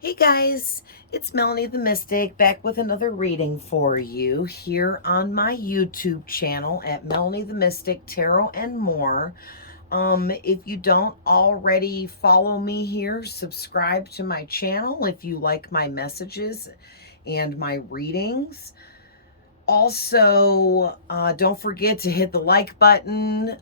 Hey guys, it's Melanie the Mystic back with another reading for you here on my YouTube channel at Melanie the Mystic Tarot and More. If you don't already follow me here, subscribe to my channel if you like my messages and my readings. Also, don't forget to hit the like button.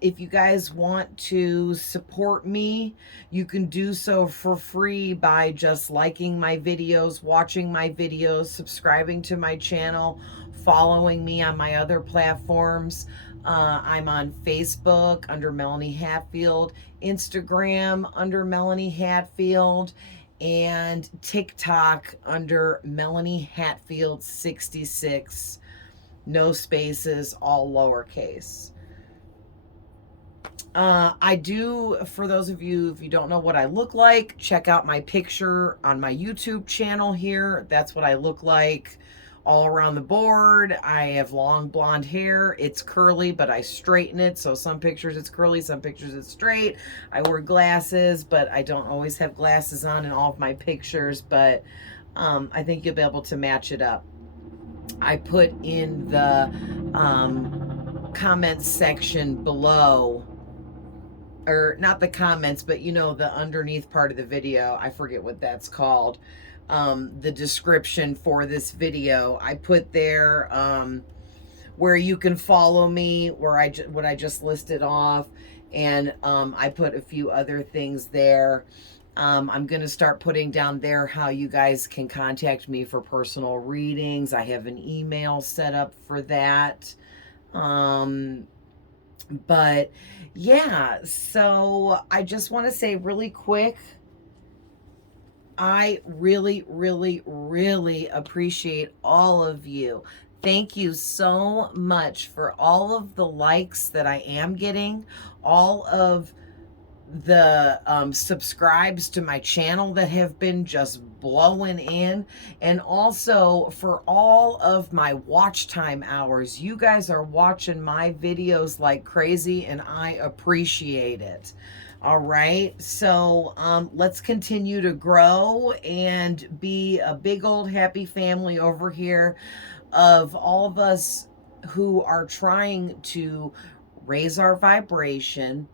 If you guys want to support me, you can do so for free by just liking my videos, watching my videos, subscribing to my channel, following me on my other platforms. I'm on Facebook under Melanie Hatfield, Instagram under Melanie Hatfield, and TikTok under Melanie Hatfield 66. No spaces, all lowercase. I do, for those of you, if you don't know what I look like, check out my picture on my YouTube channel here. That's what I look like all around the board. I have long blonde hair. It's curly, but I straighten it. So some pictures it's curly, some pictures it's straight. I wear glasses, but I don't always have glasses on in all of my pictures. But I think you'll be able to match it up. I put in the comments section below, or not the comments, but you know, the underneath part of the video, I forget what that's called, the description for this video. I put there where you can follow me, where what I just listed off, and I put a few other things there. I'm going to start putting down there how you guys can contact me for personal readings. I have an email set up for that. But yeah, so I just want to say really quick, I really, really, really appreciate all of you. Thank you so much for all of the likes that I am getting, all of the subscribes to my channel that have been just blowing in, and also for all of my watch time hours. You guys are watching my videos like crazy, and I appreciate it. All right, so let's continue to grow and be a big old happy family over here of all of us who are trying to raise our vibration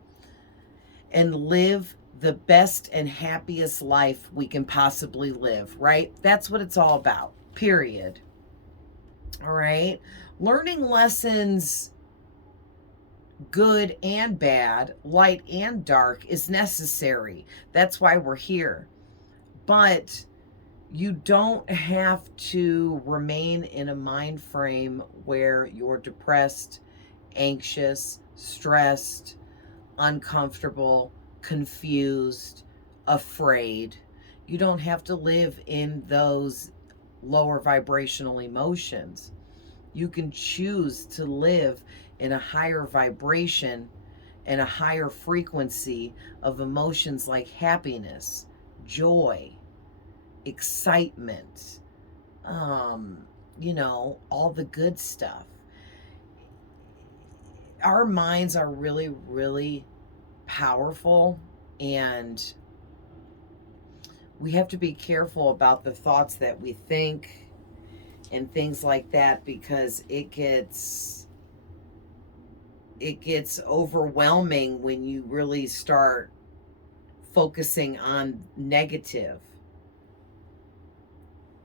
and live the best and happiest life we can possibly live, right? That's what it's all about, period. All right. Learning lessons, good and bad, light and dark, is necessary. That's why we're here. But you don't have to remain in a mind frame where you're depressed, anxious, stressed, uncomfortable, confused, afraid. You don't have to live in those lower vibrational emotions. You can choose to live in a higher vibration and a higher frequency of emotions like happiness, joy, excitement, all the good stuff. Our minds are really, really powerful, and we have to be careful about the thoughts that we think and things like that, because it gets overwhelming when you really start focusing on negative,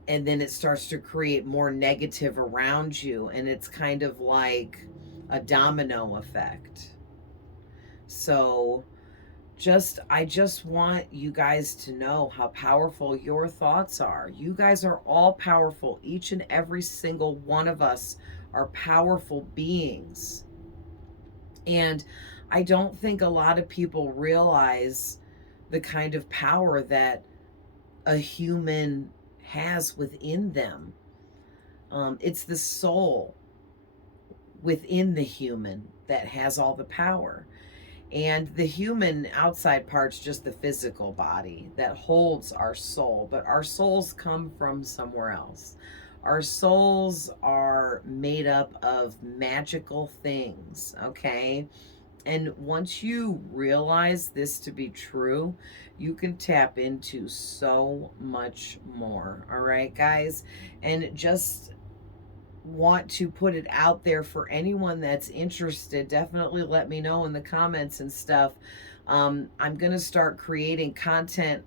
and then it starts to create more negative around you, and it's kind of like a domino effect. So I just want you guys to know how powerful your thoughts are. You guys are all powerful. Each and every single one of us are powerful beings. And I don't think a lot of people realize the kind of power that a human has within them. It's the soul within the human that has all the power. And the human outside part's just the physical body that holds our soul. But our souls come from somewhere else. Our souls are made up of magical things, okay? And once you realize this to be true, you can tap into so much more. All right, guys? And just want to put it out there for anyone that's interested. Definitely let me know in the comments and stuff. I'm going to start creating content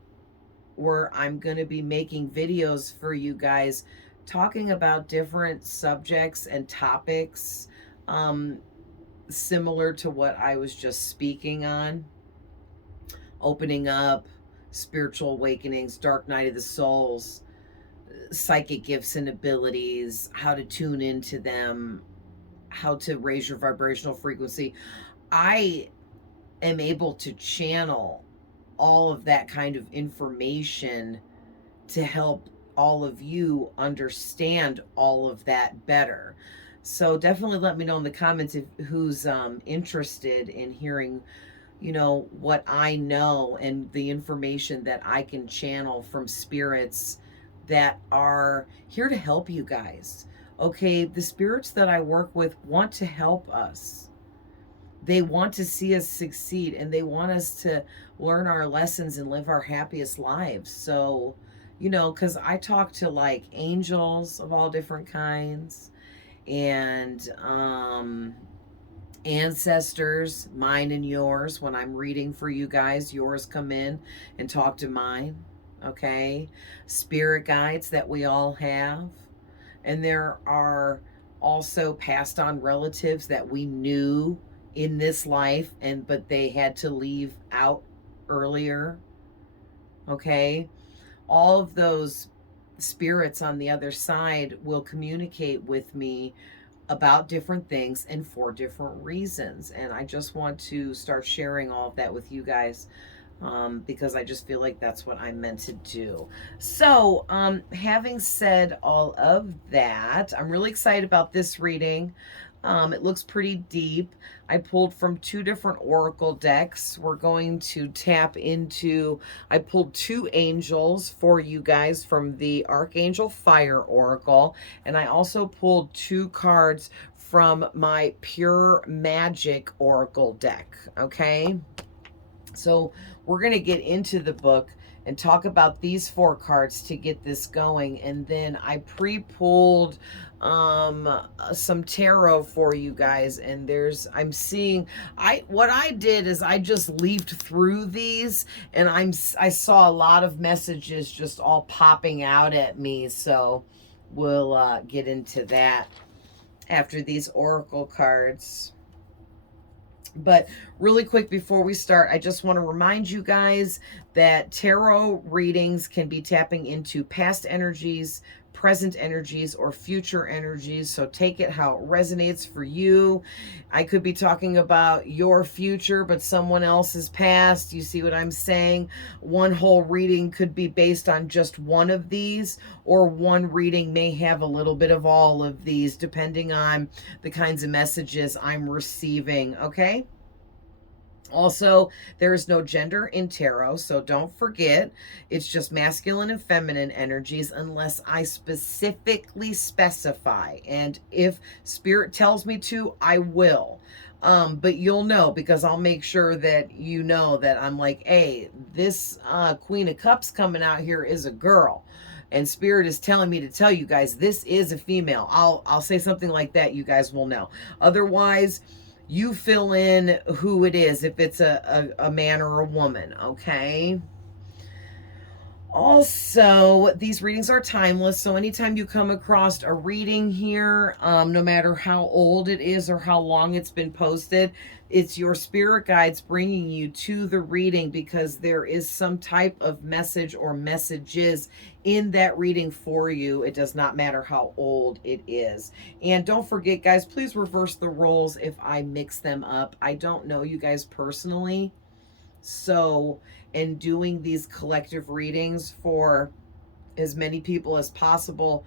where I'm going to be making videos for you guys talking about different subjects and topics, similar to what I was just speaking on. Opening up, spiritual awakenings, dark night of the souls, psychic gifts and abilities, how to tune into them, how to raise your vibrational frequency. I am able to channel all of that kind of information to help all of you understand all of that better. So definitely let me know in the comments if who's interested in hearing, you know, what I know and the information that I can channel from spirits that are here to help you guys. Okay, the spirits that I work with want to help us. They want to see us succeed, and they want us to learn our lessons and live our happiest lives. So, you know, because I talk to like angels of all different kinds, and ancestors, mine and yours. When I'm reading for you guys, yours come in and talk to mine. Okay, spirit guides that we all have. And there are also passed on relatives that we knew in this life, and but they had to leave out earlier. Okay, all of those spirits on the other side will communicate with me about different things and for different reasons. And I just want to start sharing all of that with you guys, because I just feel like that's what I'm meant to do. So, having said all of that, I'm really excited about this reading. It looks pretty deep. I pulled from 2 different oracle decks. We're going to tap into, I pulled 2 angels for you guys from the Archangel Fire Oracle. And I also pulled 2 cards from my Pure Magic Oracle deck. Okay. So we're going to get into the book and talk about these 4 cards to get this going. And then I pre-pulled some tarot for you guys, and I'm seeing, what I did is I just leafed through these, and I saw a lot of messages just all popping out at me. So we'll get into that after these oracle cards. But really quick before we start, I just want to remind you guys that tarot readings can be tapping into past energies, present energies, or future energies. So take it how it resonates for you. I could be talking about your future, but someone else's past. You see what I'm saying? One whole reading could be based on just one of these, or one reading may have a little bit of all of these, depending on the kinds of messages I'm receiving. Okay? Also, there is no gender in tarot, so don't forget, it's just masculine and feminine energies unless I specifically specify. And if spirit tells me to, I will. But you'll know, because I'll make sure that you know that I'm like, hey, this Queen of Cups coming out here is a girl. And spirit is telling me to tell you guys this is a female. I'll say something like that, you guys will know. Otherwise, you fill in who it is, if it's a man or a woman, okay? Also, these readings are timeless, so anytime you come across a reading here, no matter how old it is or how long it's been posted, it's your spirit guides bringing you to the reading, because there is some type of message or messages in that reading for you. It does not matter how old it is. And don't forget, guys, please reverse the roles if I mix them up. I don't know you guys personally, so in doing these collective readings for as many people as possible,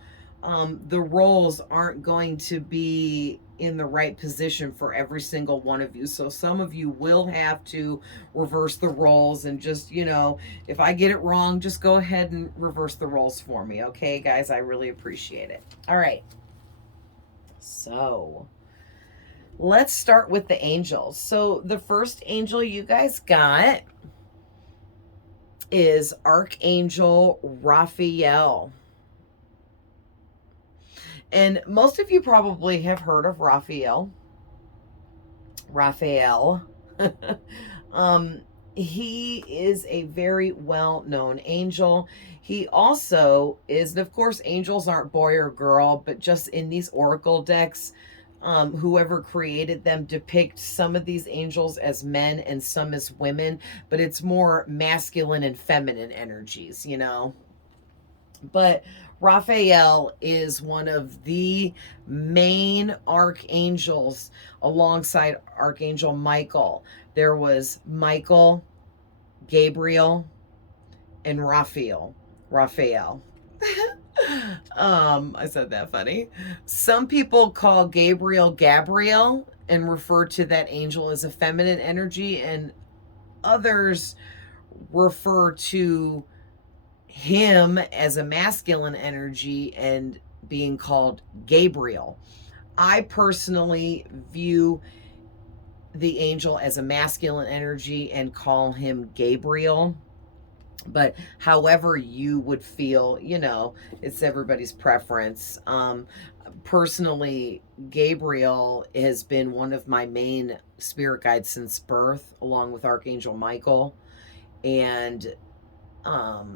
the roles aren't going to be in the right position for every single one of you. So some of you will have to reverse the roles, and just, you know, if I get it wrong, just go ahead and reverse the roles for me. Okay, guys, I really appreciate it. All right. So let's start with the angels. So the first angel you guys got is Archangel Raphael. And most of you probably have heard of Raphael. Raphael. um, he is a very well-known angel. He also is, of course, angels aren't boy or girl, but just in these oracle decks, whoever created them depict some of these angels as men and some as women, but it's more masculine and feminine energies, you know. But Raphael is one of the main archangels alongside Archangel Michael. There was Michael, Gabriel, and Raphael. Raphael. I said that funny. Some people call Gabriel Gabriel and refer to that angel as a feminine energy, and others refer to him as a masculine energy and being called Gabriel. I personally view the angel as a masculine energy and call him Gabriel. But however you would feel, you know, it's everybody's preference. Personally, Gabriel has been one of my main spirit guides since birth, along with Archangel Michael. And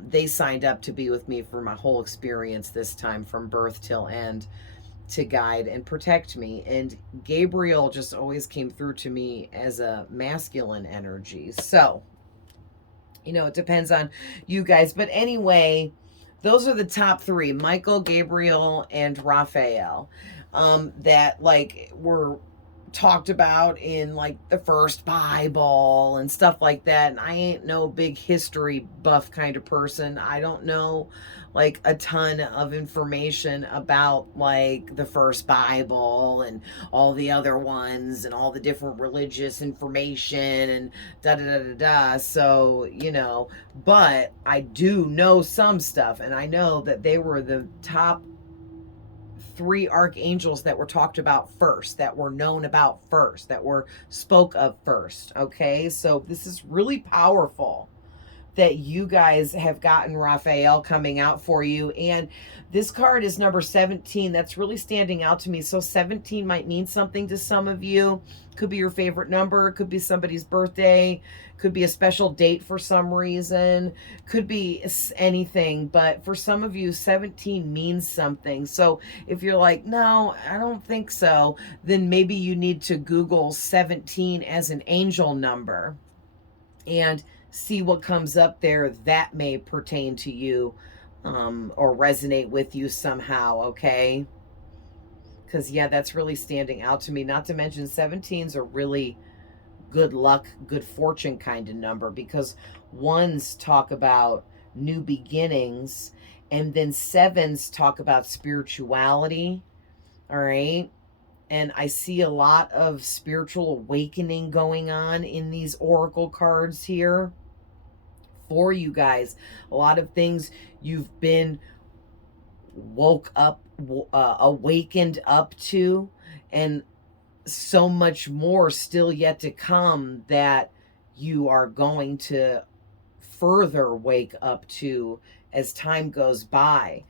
they signed up to be with me for my whole experience this time, from birth till end, to guide and protect me. And Gabriel just always came through to me as a masculine energy. So, you know, it depends on you guys. But anyway, those are the top three: Michael, Gabriel, and Raphael, that like were talked about in like the first Bible and stuff like that. And I ain't no big history buff kind of person. I don't know like a ton of information about like the first Bible and all the other ones and all the different religious information and da da da da da. So, you know, but I do know some stuff, and I know that they were the top three archangels that were talked about first, that were known about first, that were spoke of first. Okay, so this is really powerful that you guys have gotten Raphael coming out for you. And this card is number 17. That's really standing out to me. So 17 might mean something to some of you. Could be your favorite number. Could be somebody's birthday. Could be a special date for some reason. Could be anything. But for some of you, 17 means something. So if you're like, no, I don't think so, then maybe you need to Google 17 as an angel number and see what comes up there that may pertain to you, or resonate with you somehow, okay? Because, yeah, that's really standing out to me. Not to mention 17's a really good luck, good fortune kind of number, because ones talk about new beginnings, and then sevens talk about spirituality, all right? And I see a lot of spiritual awakening going on in these oracle cards here for you guys. A lot of things you've been woke up, awakened up to, and so much more still yet to come that you are going to further wake up to as time goes by.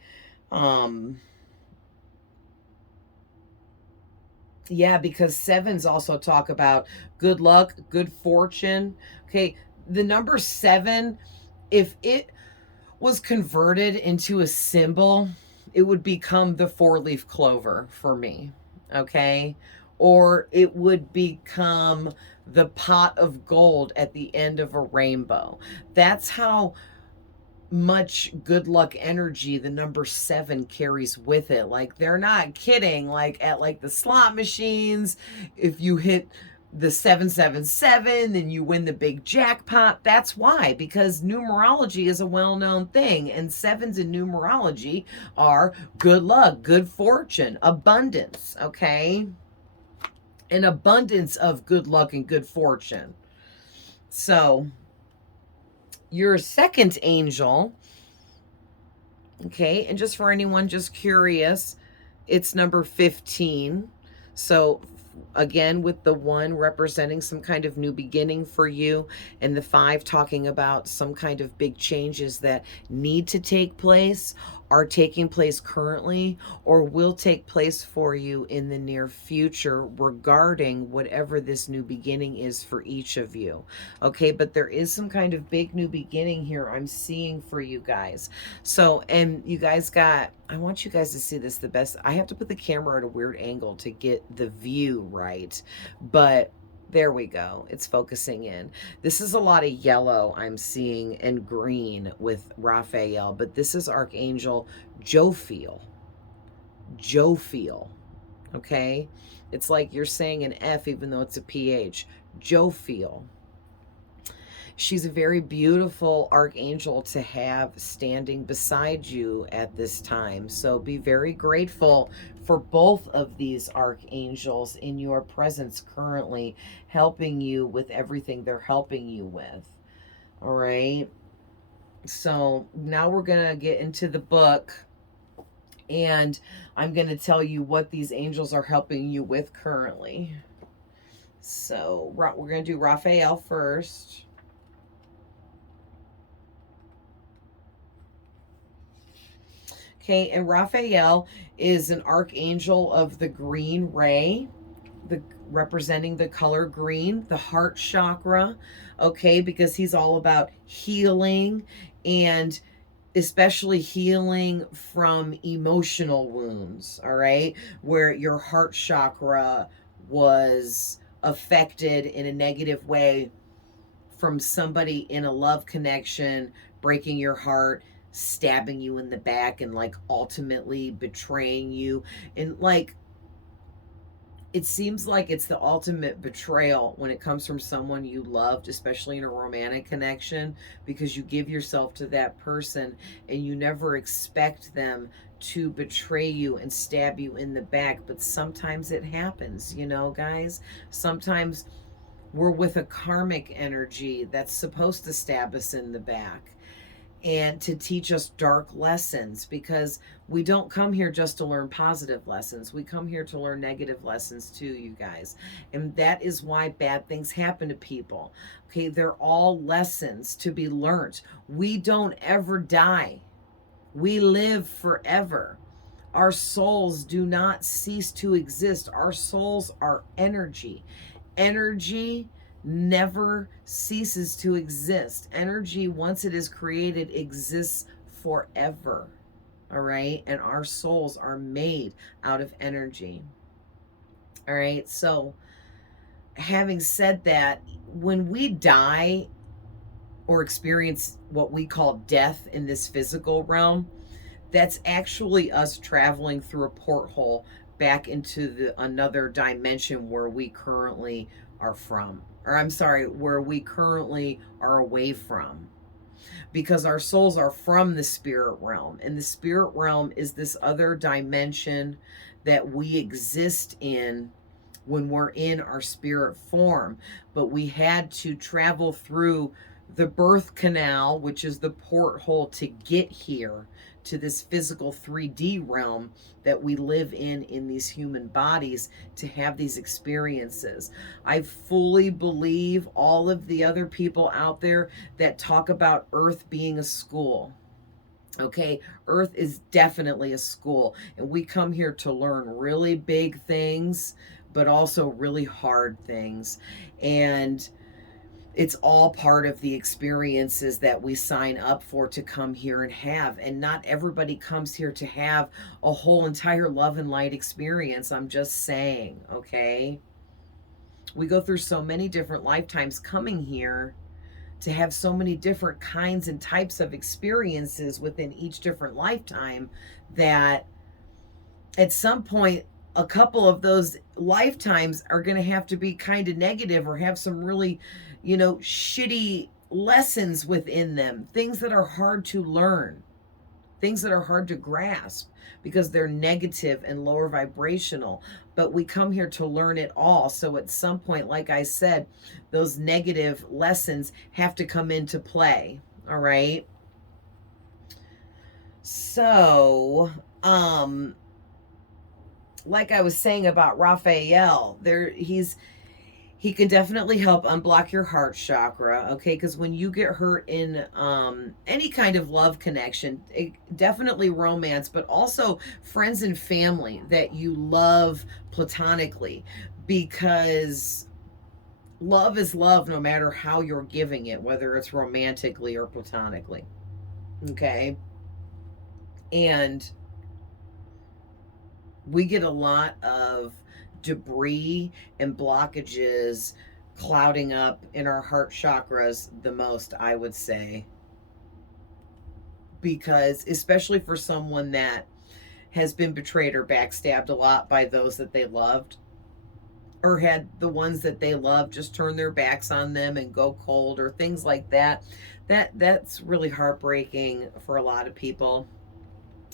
Yeah, because sevens also talk about good luck, good fortune. Okay, the number 7, if it was converted into a symbol, it would become the 4-leaf clover for me, okay? Or it would become the pot of gold at the end of a rainbow. That's how much good luck energy the number 7 carries with it. Like, they're not kidding. Like, at like the slot machines, if you hit the 777, then you win the big jackpot. That's why, because numerology is a well-known thing, and sevens in numerology are good luck, good fortune, abundance, okay? An abundance of good luck and good fortune. So your second angel, okay, and just for anyone just curious, it's number 15. So again, with the 1 representing some kind of new beginning for you, and the 5 talking about some kind of big changes that need to take place, are taking place currently, or will take place for you in the near future regarding whatever this new beginning is for each of you. Okay, but there is some kind of big new beginning here I'm seeing for you guys. So, and you guys got, I want you guys to see this the best. I have to put the camera at a weird angle to get the view right, but there we go. It's focusing in. This is a lot of yellow I'm seeing and green with Raphael, but this is Archangel Jophiel. Jophiel. Okay? It's like you're saying an F even though it's a PH. Jophiel. She's a very beautiful archangel to have standing beside you at this time. So be very grateful for both of these archangels in your presence currently, helping you with everything they're helping you with. All right. So now we're going to get into the book, and I'm going to tell you what these angels are helping you with currently. So we're going to do Raphael first. Okay, and Raphael is an archangel of the green ray, representing the color green, the heart chakra, okay, because he's all about healing, and especially healing from emotional wounds, all right, where your heart chakra was affected in a negative way from somebody in a love connection, breaking your heart, stabbing you in the back, and like ultimately betraying you. And like, it seems like it's the ultimate betrayal when it comes from someone you loved, especially in a romantic connection, because you give yourself to that person and you never expect them to betray you and stab you in the back. But sometimes it happens, you know, guys. Sometimes we're with a karmic energy that's supposed to stab us in the back and to teach us dark lessons, because we don't come here just to learn positive lessons. We come here to learn negative lessons too, you guys. And that is why bad things happen to people. Okay, they're all lessons to be learned. We don't ever die. We live forever. Our souls do not cease to exist. Our souls are energy. Energy never ceases to exist. Energy, once it is created, exists forever. All right. And our souls are made out of energy. All right. So, having said that, when we die or experience what we call death in this physical realm, that's actually us traveling through a porthole back into another dimension where we currently are from, or I'm sorry, where we currently are away from, because our souls are from the spirit realm, and the spirit realm is this other dimension that we exist in when we're in our spirit form. But we had to travel through the birth canal, which is the porthole, to get here to this physical 3D realm that we live in these human bodies, to have these experiences. I fully believe all of the other people out there that talk about Earth being a school. Okay, Earth is definitely a school, and we come here to learn really big things, but also really hard things. And it's all part of the experiences that we sign up for to come here and have. And not everybody comes here to have a whole entire love and light experience. I'm just saying, okay? We go through so many different lifetimes coming here to have so many different kinds and types of experiences within each different lifetime, that at some point, a couple of those lifetimes are going to have to be kind of negative, or have some really, you know, shitty lessons within them, things that are hard to learn, things that are hard to grasp because they're negative and lower vibrational. But we come here to learn it all. So at some point, like I said, those negative lessons have to come into play. All right. So, like I was saying about Raphael, he can definitely help unblock your heart chakra, okay? Because when you get hurt in any kind of love connection, definitely romance, but also friends and family that you love platonically, because love is love no matter how you're giving it, whether it's romantically or platonically, okay? And we get a lot of debris and blockages clouding up in our heart chakras the most, I would say. Because, especially for someone that has been betrayed or backstabbed a lot by those that they loved, or had the ones that they loved just turn their backs on them and go cold, or things like that, that's really heartbreaking for a lot of people.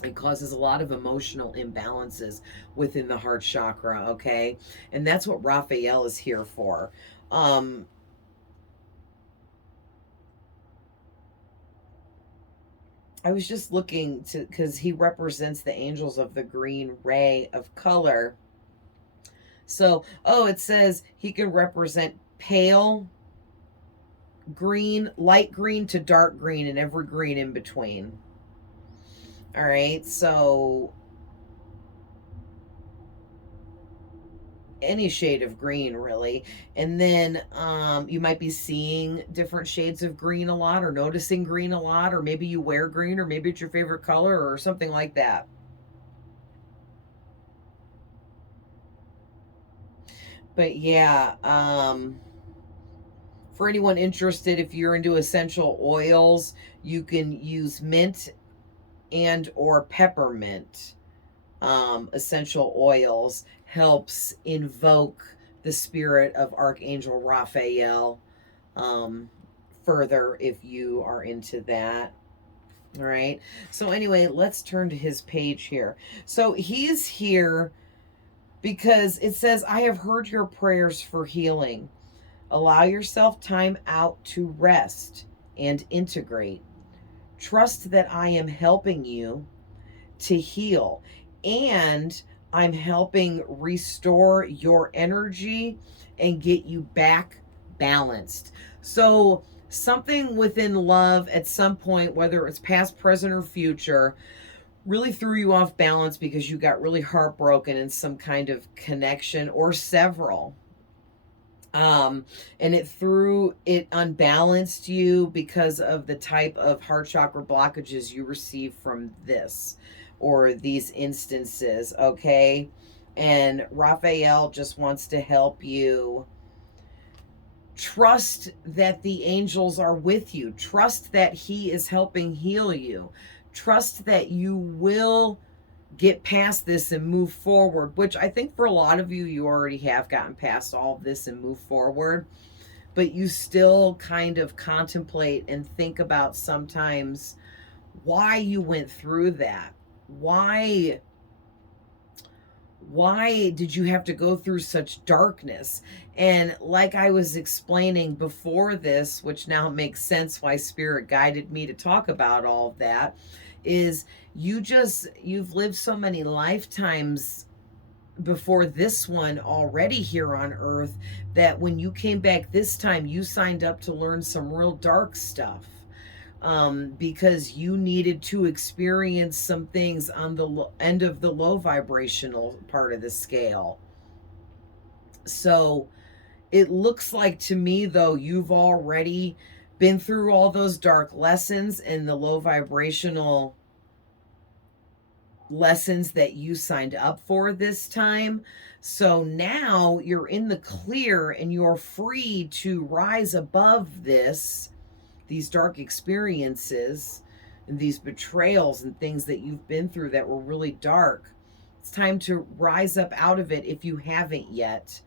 It causes a lot of emotional imbalances within the heart chakra, okay? And that's what Raphael is here for. I was just looking to, because he represents the angels of the green ray of color. So, oh, it says he can represent pale green, light green to dark green, and every green in between. All right, so any shade of green, really. And then you might be seeing different shades of green a lot, or noticing green a lot, or maybe you wear green, or maybe it's your favorite color, or something like that. But yeah, for anyone interested, if you're into essential oils, you can use mint and or peppermint. Essential oils helps invoke the spirit of Archangel Raphael further, if you are into that. All right. So anyway, let's turn to his page here. So he's here because it says, I have heard your prayers for healing. Allow yourself time out to rest and integrate. Trust that I am helping you to heal, and I'm helping restore your energy and get you back balanced. So something within love at some point, whether it's past, present, or future, really threw you off balance because you got really heartbroken in some kind of connection or several. And it unbalanced you because of the type of heart chakra blockages you receive from this or these instances, okay? And Raphael just wants to help you trust that the angels are with you. Trust that he is helping heal you. Trust that you will get past this and move forward, which I think for a lot of you, you already have gotten past all of this and move forward, but you still kind of contemplate and think about sometimes why you went through that. Why did you have to go through such darkness? And like I was explaining before this, which now makes sense why Spirit guided me to talk about all of that, is you've lived so many lifetimes before this one already here on earth, that when you came back this time, you signed up to learn some real dark stuff, because you needed to experience some things on the end of the low vibrational part of the scale. So it looks like to me, though, you've already been through all those dark lessons and the low vibrational lessons that you signed up for this time. So now you're in the clear and you're free to rise above these dark experiences and these betrayals and things that you've been through that were really dark. It's time to rise up out of it if you haven't yet,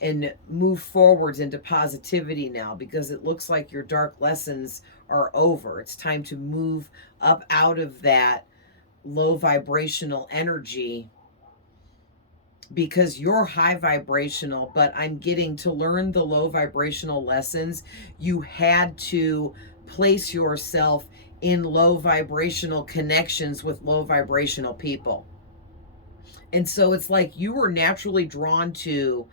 and move forwards into positivity now, because it looks like your dark lessons are over. It's time to move up out of that low vibrational energy, because you're high vibrational, but I'm getting to learn the low vibrational lessons. You had to place yourself in low vibrational connections with low vibrational people. And so it's like you were naturally drawn to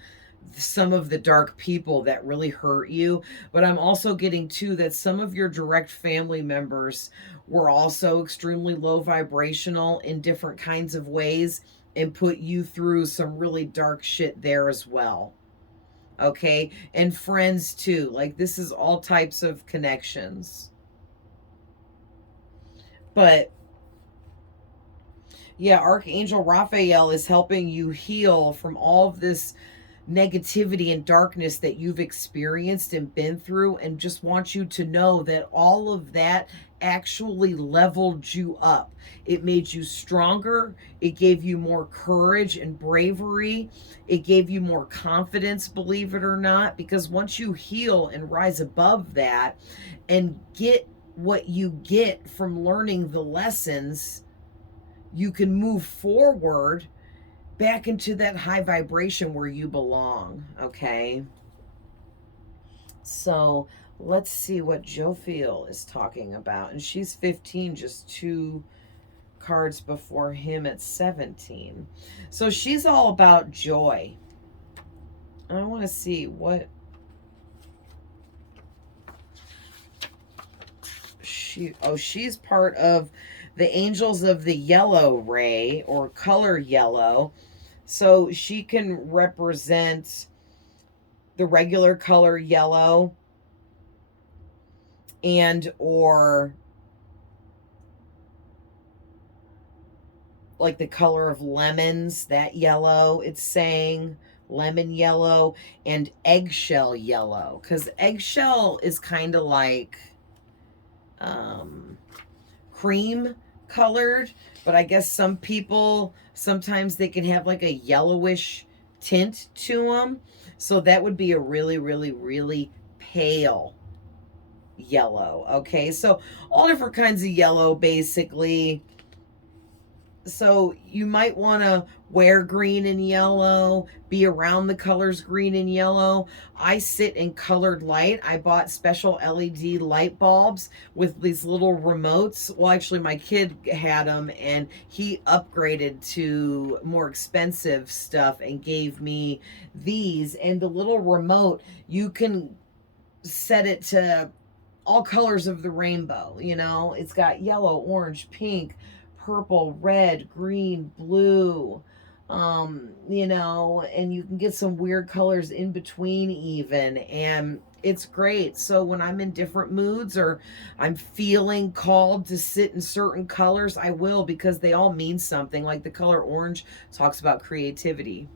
some of the dark people that really hurt you. But I'm also getting too that some of your direct family members were also extremely low vibrational in different kinds of ways and put you through some really dark shit there as well. Okay. And friends too. Like this is all types of connections. But yeah, Archangel Raphael is helping you heal from all of this negativity and darkness that you've experienced and been through, and just wants you to know that all of that actually leveled you up. It made you stronger. It gave you more courage and bravery. It gave you more confidence, believe it or not, because once you heal and rise above that and get what you get from learning the lessons, you can move forward back into that high vibration where you belong. Okay. So let's see what Jophiel is talking about. And she's 15, just 2 cards before him at 17. So she's all about joy. I want to see what she's part of the Angels of the Yellow Ray, or color yellow. So she can represent the regular color yellow and or like the color of lemons, that yellow, it's saying lemon yellow, and eggshell yellow, because eggshell is kind of like cream colored, but I guess some people, sometimes they can have like a yellowish tint to them. So that would be a really, really, really pale yellow. Okay, so all different kinds of yellow, basically. So you might want to wear green and yellow, be around the colors green and yellow. I sit in colored light. I bought special LED light bulbs with these little remotes. Well, actually, my kid had them, and he upgraded to more expensive stuff and gave me these. And the little remote, you can set it to all colors of the rainbow. You know, it's got yellow, orange, pink, purple, red, green, blue, you know, and you can get some weird colors in between even, and it's great. So when I'm in different moods or I'm feeling called to sit in certain colors, I will, because they all mean something. Like the color orange talks about creativity.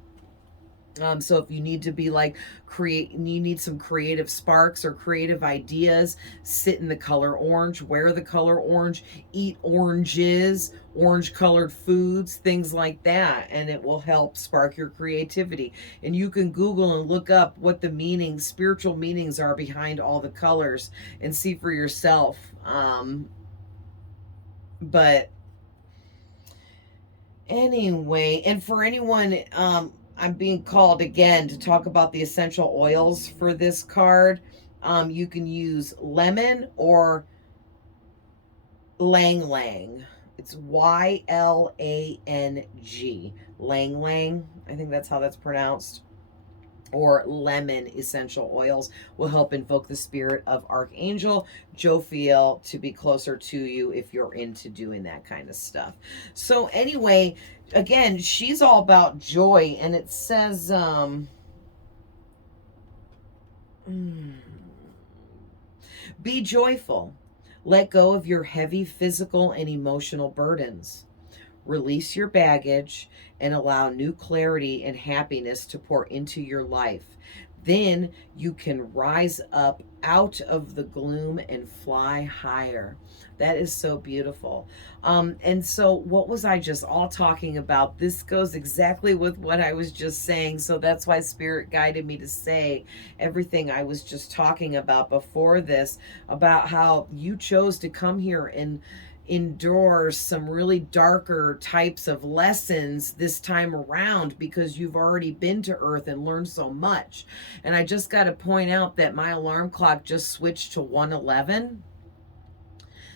So if you need to be like you need some creative sparks or creative ideas, sit in the color orange, wear the color orange, eat oranges, orange colored foods, things like that, and it will help spark your creativity. And you can Google and look up what the meanings, spiritual meanings are behind all the colors, and see for yourself. But anyway, and for anyone, I'm being called again to talk about the essential oils for this card. You can use lemon or lang lang. It's YLANG. Lang lang. I think that's how that's pronounced. Or lemon essential oils will help invoke the spirit of Archangel Jophiel to be closer to you if you're into doing that kind of stuff. So anyway, again, she's all about joy, and it says be joyful. Let go of your heavy physical and emotional burdens. Release your baggage and allow new clarity and happiness to pour into your life. Then you can rise up out of the gloom and fly higher. That is so beautiful. And so what was I just all talking about? This goes exactly with what I was just saying. So that's why Spirit guided me to say everything I was just talking about before this, about how you chose to come here and endure some really darker types of lessons this time around, because you've already been to Earth and learned so much. And I just got to point out that my alarm clock just switched to 111.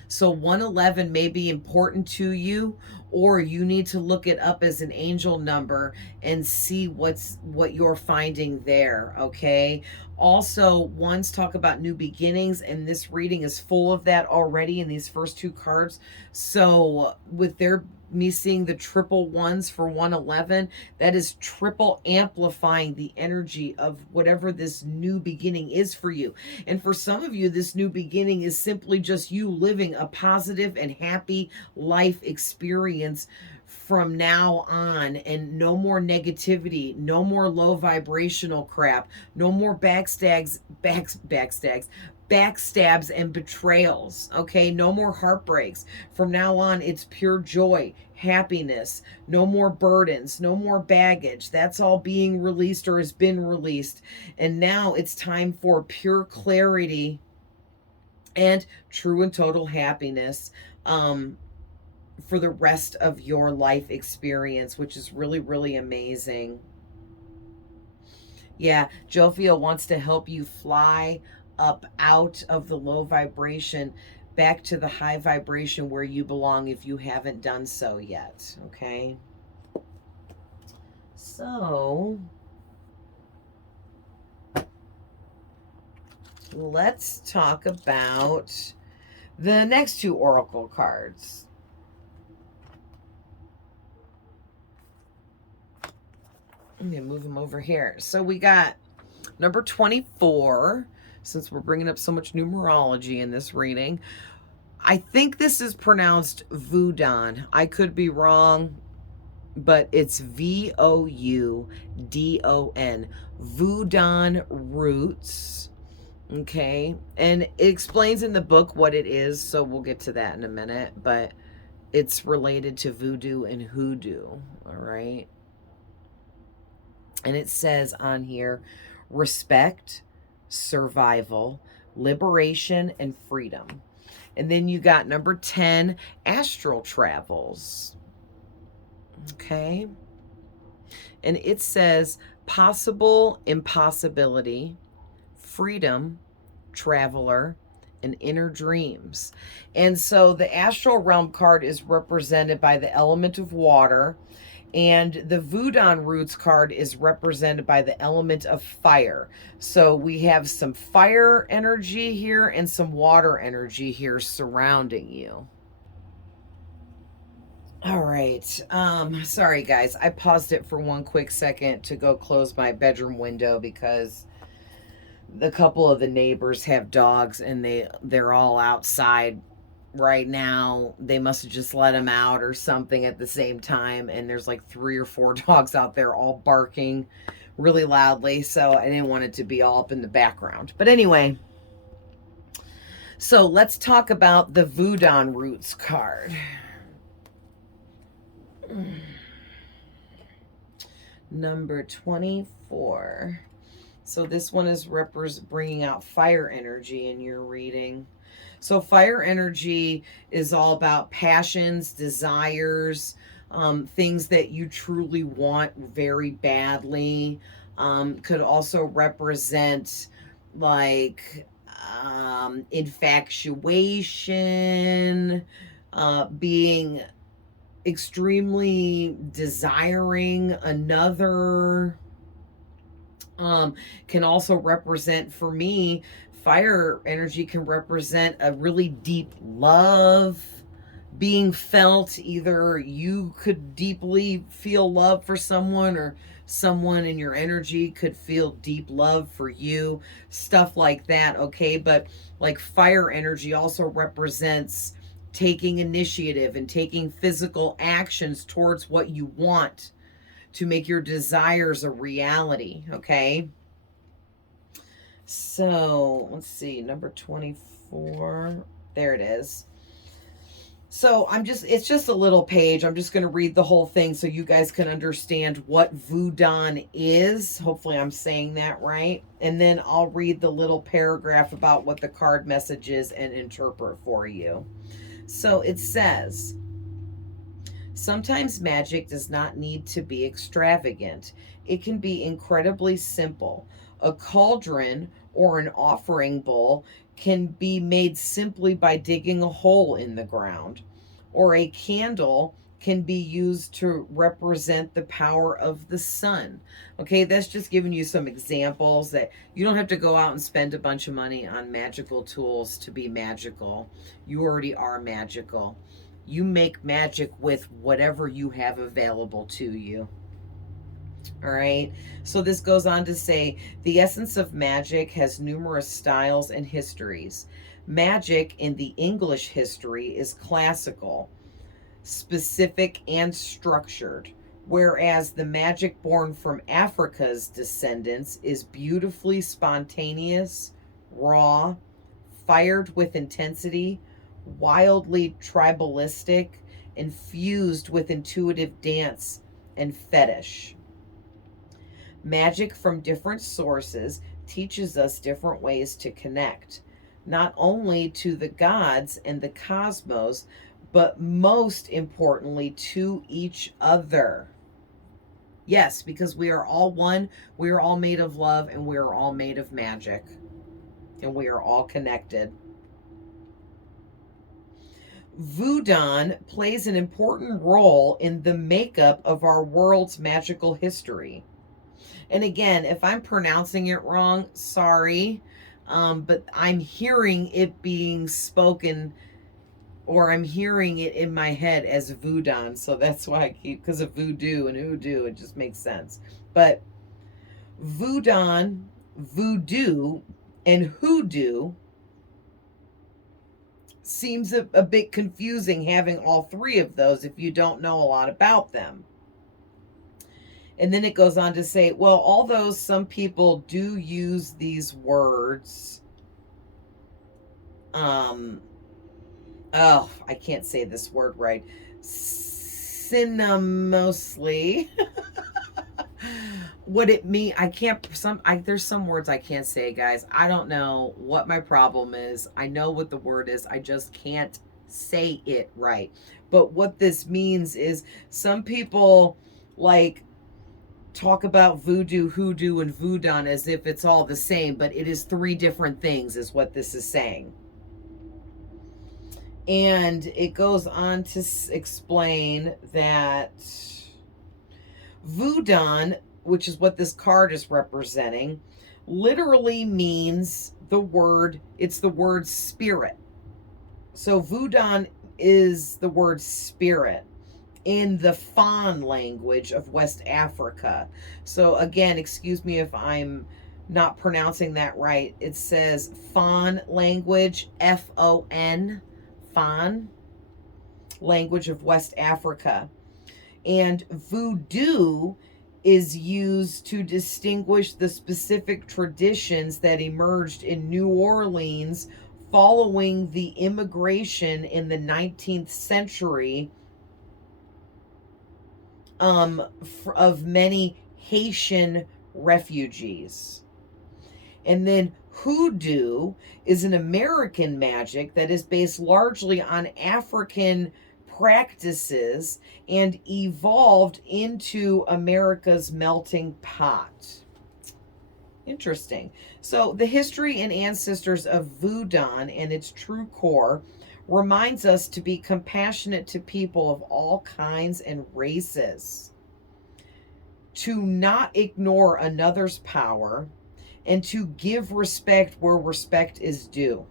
So 111 may be important to you, or you need to look it up as an angel number and see what you're finding there, okay? Also, ones talk about new beginnings, and this reading is full of that already in these first two cards. So with me seeing the triple ones for 111, that is triple amplifying the energy of whatever this new beginning is for you. And for some of you, this new beginning is simply just you living a positive and happy life experience from now on, and no more negativity, no more low vibrational crap, no more backstabs and betrayals, okay? No more heartbreaks. From now on, it's pure joy, happiness, no more burdens, no more baggage. That's all being released or has been released. And now it's time for pure clarity and true and total happiness for the rest of your life experience, which is really, really amazing. Yeah, Jophiel wants to help you fly up out of the low vibration back to the high vibration where you belong if you haven't done so yet, okay? So, let's talk about the next two oracle cards. I'm going to move them over here. So we got number 24, since we're bringing up so much numerology in this reading. I think this is pronounced Voudon. I could be wrong, but it's Voudon. Voudon roots. Okay. And it explains in the book what it is, so we'll get to that in a minute. But it's related to voodoo and hoodoo. All right. And it says on here, respect, survival, liberation, and freedom. And then you got number 10, astral travels. Okay. And it says possible impossibility, freedom, traveler, and inner dreams. And so the astral realm card is represented by the element of water, and the Voudon roots card is represented by the element of fire. So we have some fire energy here and some water energy here surrounding you. All right. Sorry guys, I paused it for one quick second to go close my bedroom window because a couple of the neighbors have dogs and they're all outside right now. They must have just let them out or something at the same time, and there's like 3 or 4 dogs out there all barking really loudly, so I didn't want it to be all up in the background. But anyway, so let's talk about the Voudon roots card. Number 24. So this one is bringing out fire energy in your reading. So fire energy is all about passions, desires, things that you truly want very badly. Could also represent like infatuation, being extremely desiring another. Can also represent, for me, fire energy can represent a really deep love being felt. Either you could deeply feel love for someone, or someone in your energy could feel deep love for you, stuff like that, okay? But like fire energy also represents taking initiative and taking physical actions towards what you want to make your desires a reality, okay? So, let's see, number 24. There it is. So, it's just a little page. I'm just going to read the whole thing so you guys can understand what Voudon is. Hopefully I'm saying that right. And then I'll read the little paragraph about what the card message is and interpret for you. So, it says, sometimes magic does not need to be extravagant. It can be incredibly simple. A cauldron or an offering bowl can be made simply by digging a hole in the ground, or a candle can be used to represent the power of the sun. Okay, that's just giving you some examples that you don't have to go out and spend a bunch of money on magical tools to be magical. You already are magical. You make magic with whatever you have available to you. All right. So this goes on to say the essence of magic has numerous styles and histories. Magic in the English history is classical, specific, and structured, whereas the magic born from Africa's descendants is beautifully spontaneous, raw, fired with intensity, wildly tribalistic, and fused with intuitive dance and fetish. Magic from different sources teaches us different ways to connect, not only to the gods and the cosmos, but most importantly to each other. Yes, because we are all one, we are all made of love, and we are all made of magic, and we are all connected. Voodoo plays an important role in the makeup of our world's magical history. And again, if I'm pronouncing it wrong, sorry. But I'm hearing it being spoken, or I'm hearing it in my head as voodoo. So that's why I keep, because of voodoo and hoodoo, it just makes sense. But voodoo, voodoo, and hoodoo seems a bit confusing having all three of those if you don't know a lot about them. And then it goes on to say, well, although some people do use these words, oh, I can't say this word right, synonymously. What it mean, I can't, there's some words I can't say, guys. I don't know what my problem is. I know what the word is. I just can't say it right. But what this means is some people like talk about voodoo, hoodoo, and voodoo as if it's all the same, but it is three different things is what this is saying. And it goes on to explain that voodoo, which is what this card is representing, literally means it's the word spirit. So voodoo is the word spirit in the Fon language of West Africa. So again, excuse me if I'm not pronouncing that right. It says Fon language, Fon, Fon, language of West Africa. And voodoo is used to distinguish the specific traditions that emerged in New Orleans following the immigration in the 19th century of many Haitian refugees. And then hoodoo is an American magic that is based largely on African practices and evolved into America's melting pot. Interesting. So the history and ancestors of voodoo and its true core reminds us to be compassionate to people of all kinds and races, to not ignore another's power, and to give respect where respect is due.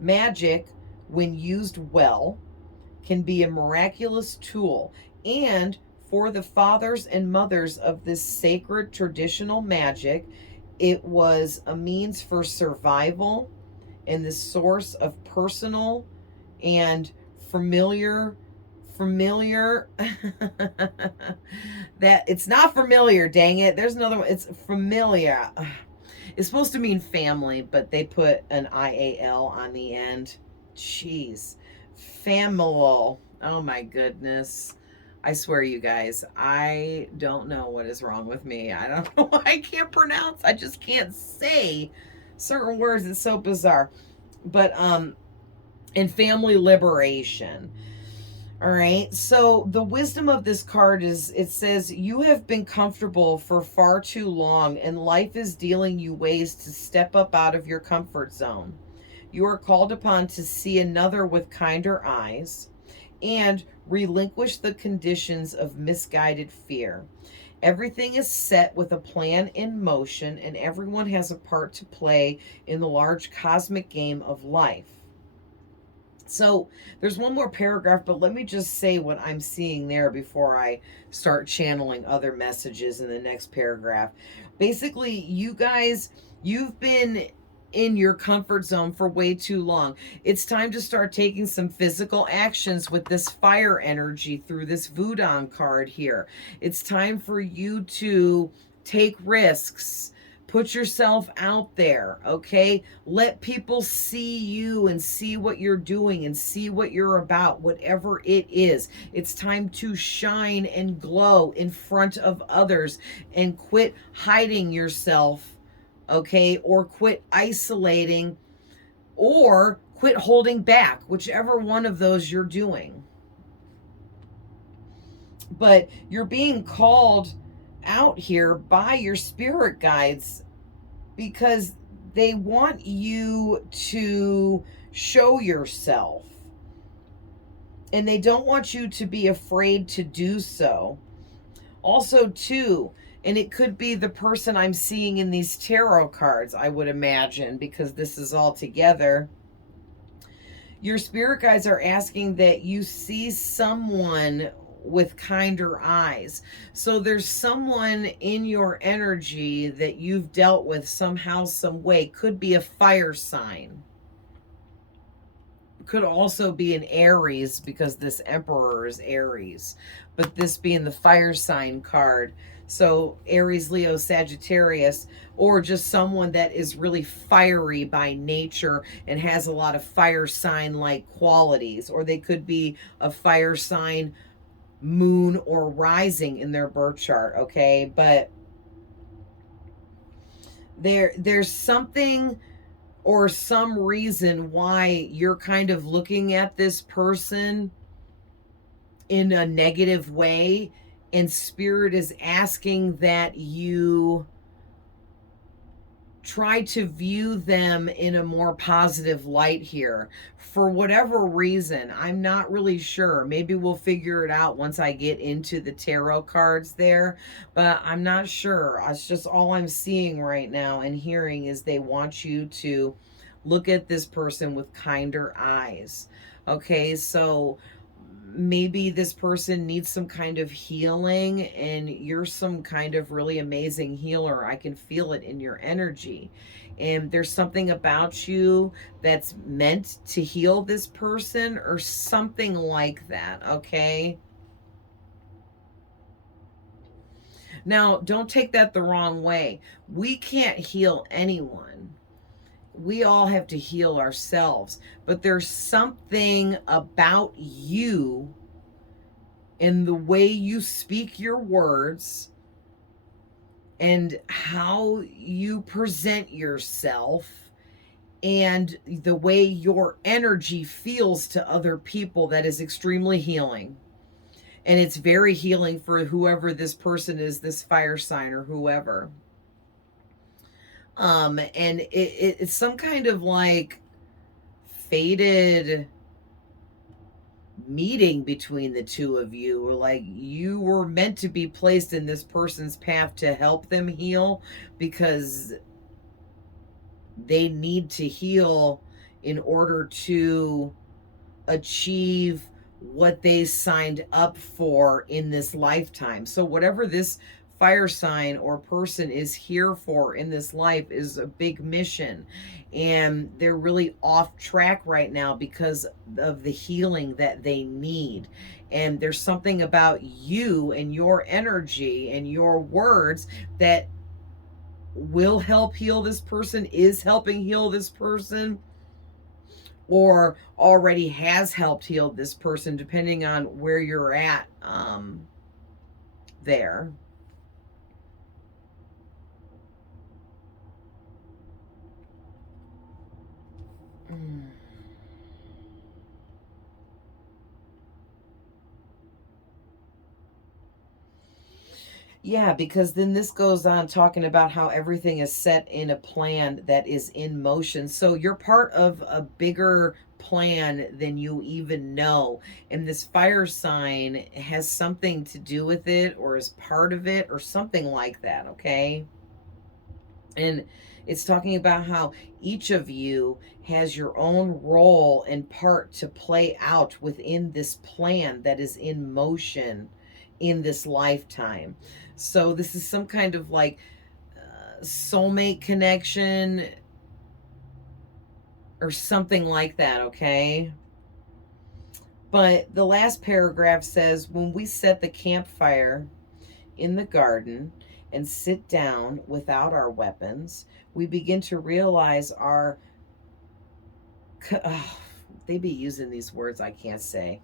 Magic, when used well, can be a miraculous tool, and for the fathers and mothers of this sacred traditional magic, it was a means for survival and the source of personal and familiar that it's not familiar, dang it, there's another one, it's familiar. It's supposed to mean family, but they put an IAL on the end. Jeez. Famil. Oh my goodness. I swear, you guys, I don't know what is wrong with me. I don't know why I can't pronounce. I just can't say certain words. It's so bizarre. But in family liberation, All right. So the wisdom of this card is, it says, you have been comfortable for far too long and life is dealing you ways to step up out of your comfort zone. You are called upon to see another with kinder eyes and relinquish the conditions of misguided fear. Everything is set with a plan in motion, and everyone has a part to play in the large cosmic game of life. So there's one more paragraph, but let me just say what I'm seeing there before I start channeling other messages in the next paragraph. Basically, you guys, you've been in your comfort zone for way too long. It's time to start taking some physical actions with this fire energy through this Voodoo card here. It's time for you to take risks. Put yourself out there, okay? Let people see you and see what you're doing and see what you're about, whatever it is. It's time to shine and glow in front of others and quit hiding yourself, okay? Or quit isolating or quit holding back, whichever one of those you're doing. But you're being called out here by your spirit guides because they want you to show yourself. And they don't want you to be afraid to do so. Also, too, and it could be the person I'm seeing in these tarot cards, I would imagine, because this is all together. Your spirit guides are asking that you see someone with kinder eyes. So there's someone in your energy that you've dealt with somehow, some way. Could be a fire sign. Could also be an Aries because this Emperor is Aries. But this being the fire sign card. So Aries, Leo, Sagittarius, or just someone that is really fiery by nature and has a lot of fire sign-like qualities. Or they could be a fire sign, moon, or rising in their birth chart, okay? But there's something or some reason why you're kind of looking at this person in a negative way, and spirit is asking that you try to view them in a more positive light here. For whatever reason, I'm not really sure. Maybe we'll figure it out once I get into the tarot cards there, but I'm not sure. It's just all I'm seeing right now and hearing is they want you to look at this person with kinder eyes. Okay, so maybe this person needs some kind of healing and you're some kind of really amazing healer. I can feel it in your energy. And there's something about you that's meant to heal this person or something like that, okay? Now, don't take that the wrong way. We can't heal anyone. We all have to heal ourselves. But there's something about you in the way you speak your words and how you present yourself and the way your energy feels to other people that is extremely healing. And it's very healing for whoever this person is, this fire sign or whoever. And it's some kind of like fated meeting between the two of you, or like you were meant to be placed in this person's path to help them heal because they need to heal in order to achieve what they signed up for in this lifetime. So whatever this fire sign or person is here for in this life is a big mission, and they're really off track right now because of the healing that they need. And there's something about you and your energy and your words that will help heal this person, is helping heal this person, or already has helped heal this person, depending on where you're at there. Mm. Yeah, because then this goes on talking about how everything is set in a plan that is in motion. So you're part of a bigger plan than you even know. And this fire sign has something to do with it or is part of it or something like that, okay? And it's talking about how each of you has your own role and part to play out within this plan that is in motion in this lifetime. So this is some kind of like soulmate connection or something like that, okay? But the last paragraph says, when we set the campfire in the garden and sit down without our weapons, we begin to realize our oh, they be using these words I can't say.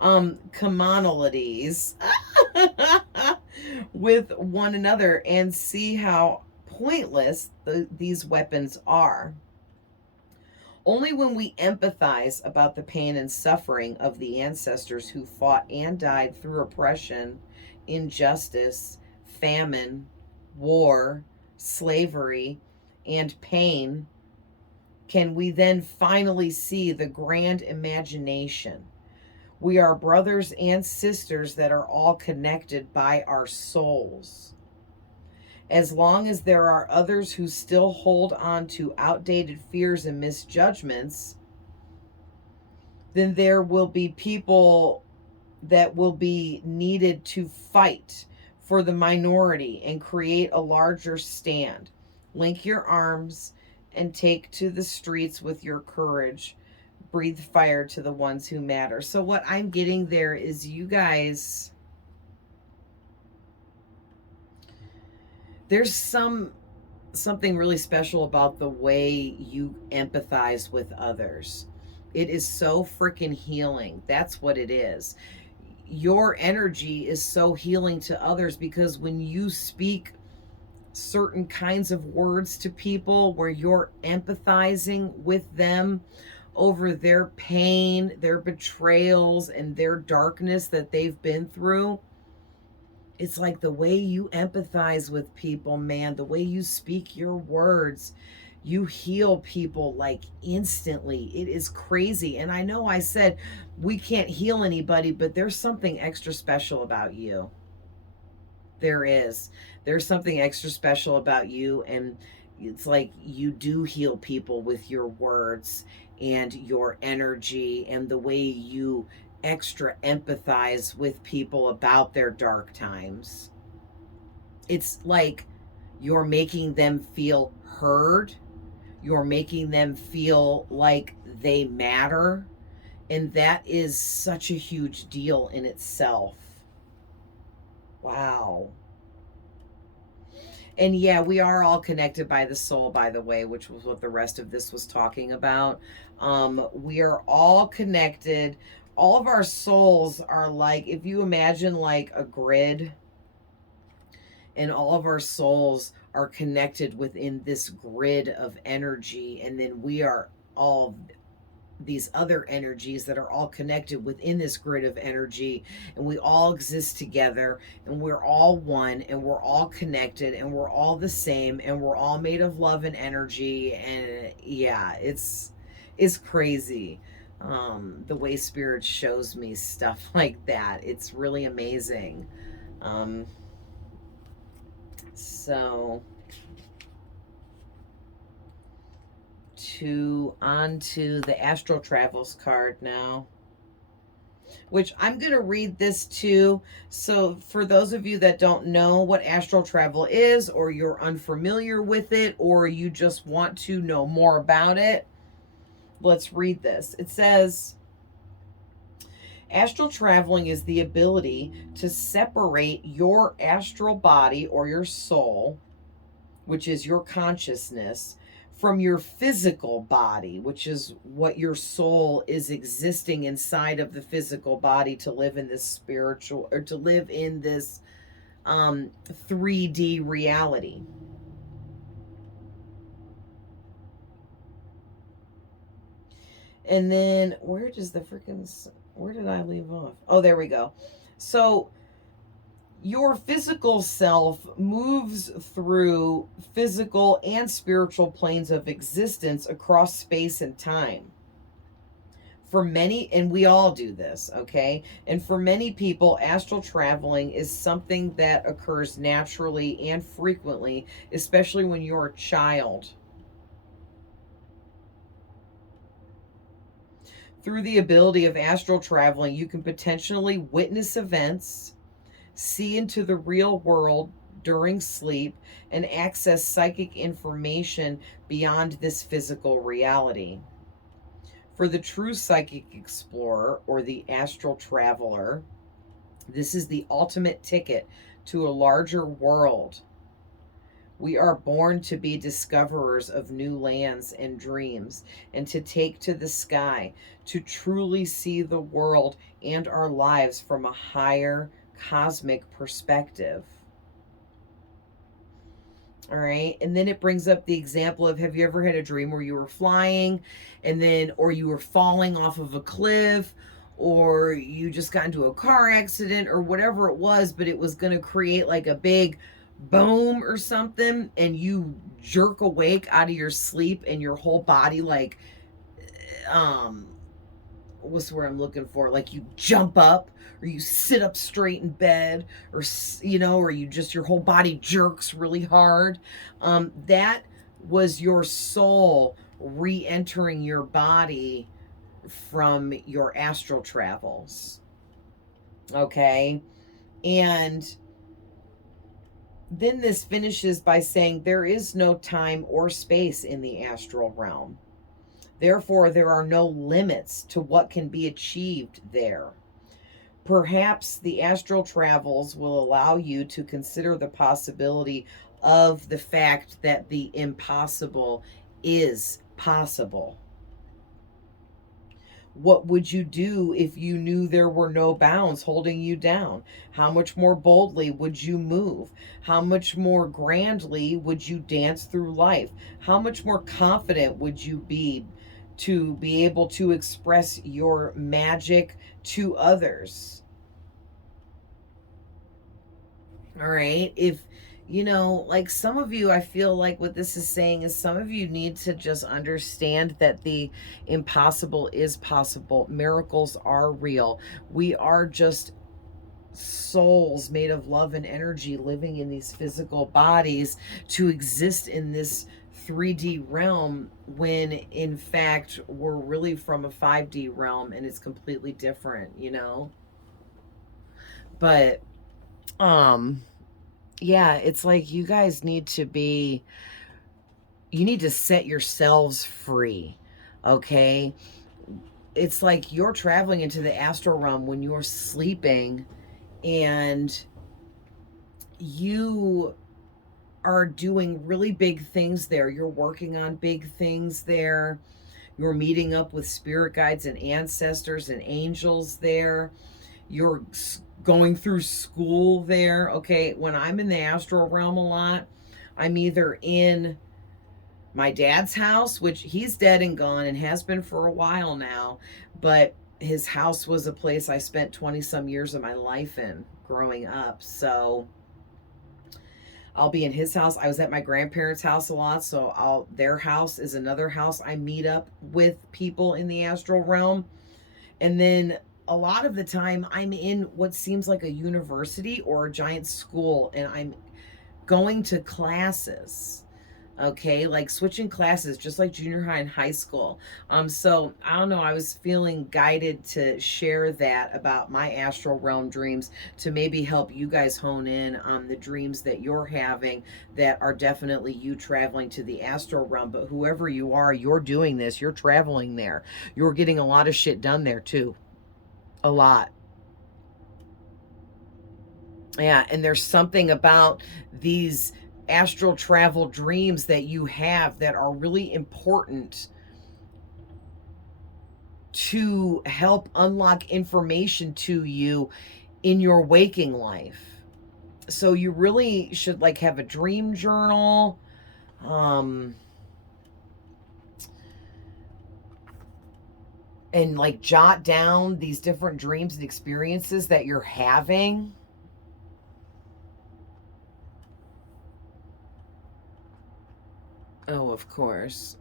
Commonalities with one another and see how pointless these weapons are. Only when we empathize about the pain and suffering of the ancestors who fought and died through oppression, injustice, famine, war, slavery, and pain can we then finally see the grand imagination. We are brothers and sisters that are all connected by our souls. As long as there are others who still hold on to outdated fears and misjudgments, then there will be people that will be needed to fight for the minority and create a larger stand. Link your arms and take to the streets with your courage. Breathe fire to the ones who matter. So what I'm getting there is you guys, there's something really special about the way you empathize with others. It is so freaking healing. That's what it is. Your energy is so healing to others because when you speak certain kinds of words to people where you're empathizing with them over their pain, their betrayals, and their darkness that they've been through, it's like the way you empathize with people, man, the way you speak your words, you heal people like instantly. It is crazy. And I know I said we can't heal anybody, but there's something extra special about you. There is. There's something extra special about you. And it's like you do heal people with your words and your energy and the way you extra empathize with people about their dark times. It's like you're making them feel heard. You're making them feel like they matter. And that is such a huge deal in itself. Wow. And yeah, we are all connected by the soul, by the way, which was what the rest of this was talking about. We are all connected. All of our souls are like, if you imagine like a grid, and all of our souls are connected within this grid of energy. And then we are all these other energies that are all connected within this grid of energy, and we all exist together, and we're all one, and we're all connected, and we're all the same, and we're all made of love and energy. And yeah, it's crazy. The way spirit shows me stuff like that, it's really amazing. So onto the astral travels card now, which I'm going to read this too. So for those of you that don't know what astral travel is, or you're unfamiliar with it, or you just want to know more about it, let's read this. It says, astral traveling is the ability to separate your astral body or your soul, which is your consciousness, from your physical body, which is what your soul is existing inside of the physical body to live in this spiritual, or to live in this 3D reality. And then where did I leave off? Oh, there we go. So your physical self moves through physical and spiritual planes of existence across space and time. For many, and we all do this, okay? And for many people, astral traveling is something that occurs naturally and frequently, especially when you're a child. Through the ability of astral traveling, you can potentially witness events, see into the real world during sleep, and access psychic information beyond this physical reality. For the true psychic explorer or the astral traveler, this is the ultimate ticket to a larger world. We are born to be discoverers of new lands and dreams, and to take to the sky, to truly see the world and our lives from a higher cosmic perspective. All right. And then it brings up the example of, have you ever had a dream where you were flying and then, or you were falling off of a cliff, or you just got into a car accident or whatever it was, but it was going to create like a big boom or something, and you jerk awake out of your sleep and your whole body, like, what's the word I'm looking for? Like you jump up or you sit up straight in bed, or, you know, or you just, your whole body jerks really hard. That was your soul re-entering your body from your astral travels. Okay. And then this finishes by saying there is no time or space in the astral realm. Therefore, there are no limits to what can be achieved there. Perhaps the astral travels will allow you to consider the possibility of the fact that the impossible is possible. What would you do if you knew there were no bounds holding you down? How much more boldly would you move? How much more grandly would you dance through life? How much more confident would you be to be able to express your magic to others? All right. If, you know, like some of you, I feel like what this is saying is some of you need to just understand that the impossible is possible. Miracles are real. We are just souls made of love and energy living in these physical bodies to exist in this 3D realm, when in fact we're really from a 5D realm and it's completely different, you know? But, yeah, it's like you guys need to be, you need to set yourselves free, okay? It's like you're traveling into the astral realm when you're sleeping, and you are doing really big things there. You're working on big things there. You're meeting up with spirit guides and ancestors and angels there. You're going through school there. Okay, when I'm in the astral realm a lot, I'm either in my dad's house, which he's dead and gone and has been for a while now, but his house was a place I spent 20 some years of my life in growing up. So I'll be in his house. I was at my grandparents' house a lot, so their house is another house I meet up with people in the astral realm. And then a lot of the time I'm in what seems like a university or a giant school, and I'm going to classes. Okay, like switching classes, just like junior high and high school. So I don't know, I was feeling guided to share that about my astral realm dreams, to maybe help you guys hone in on the dreams that you're having that are definitely you traveling to the astral realm. But whoever you are, you're doing this, you're traveling there, you're getting a lot of shit done there too. A lot. Yeah, and there's something about these astral travel dreams that you have that are really important to help unlock information to you in your waking life. So you really should like have a dream journal, and like jot down these different dreams and experiences that you're having. Oh, of course.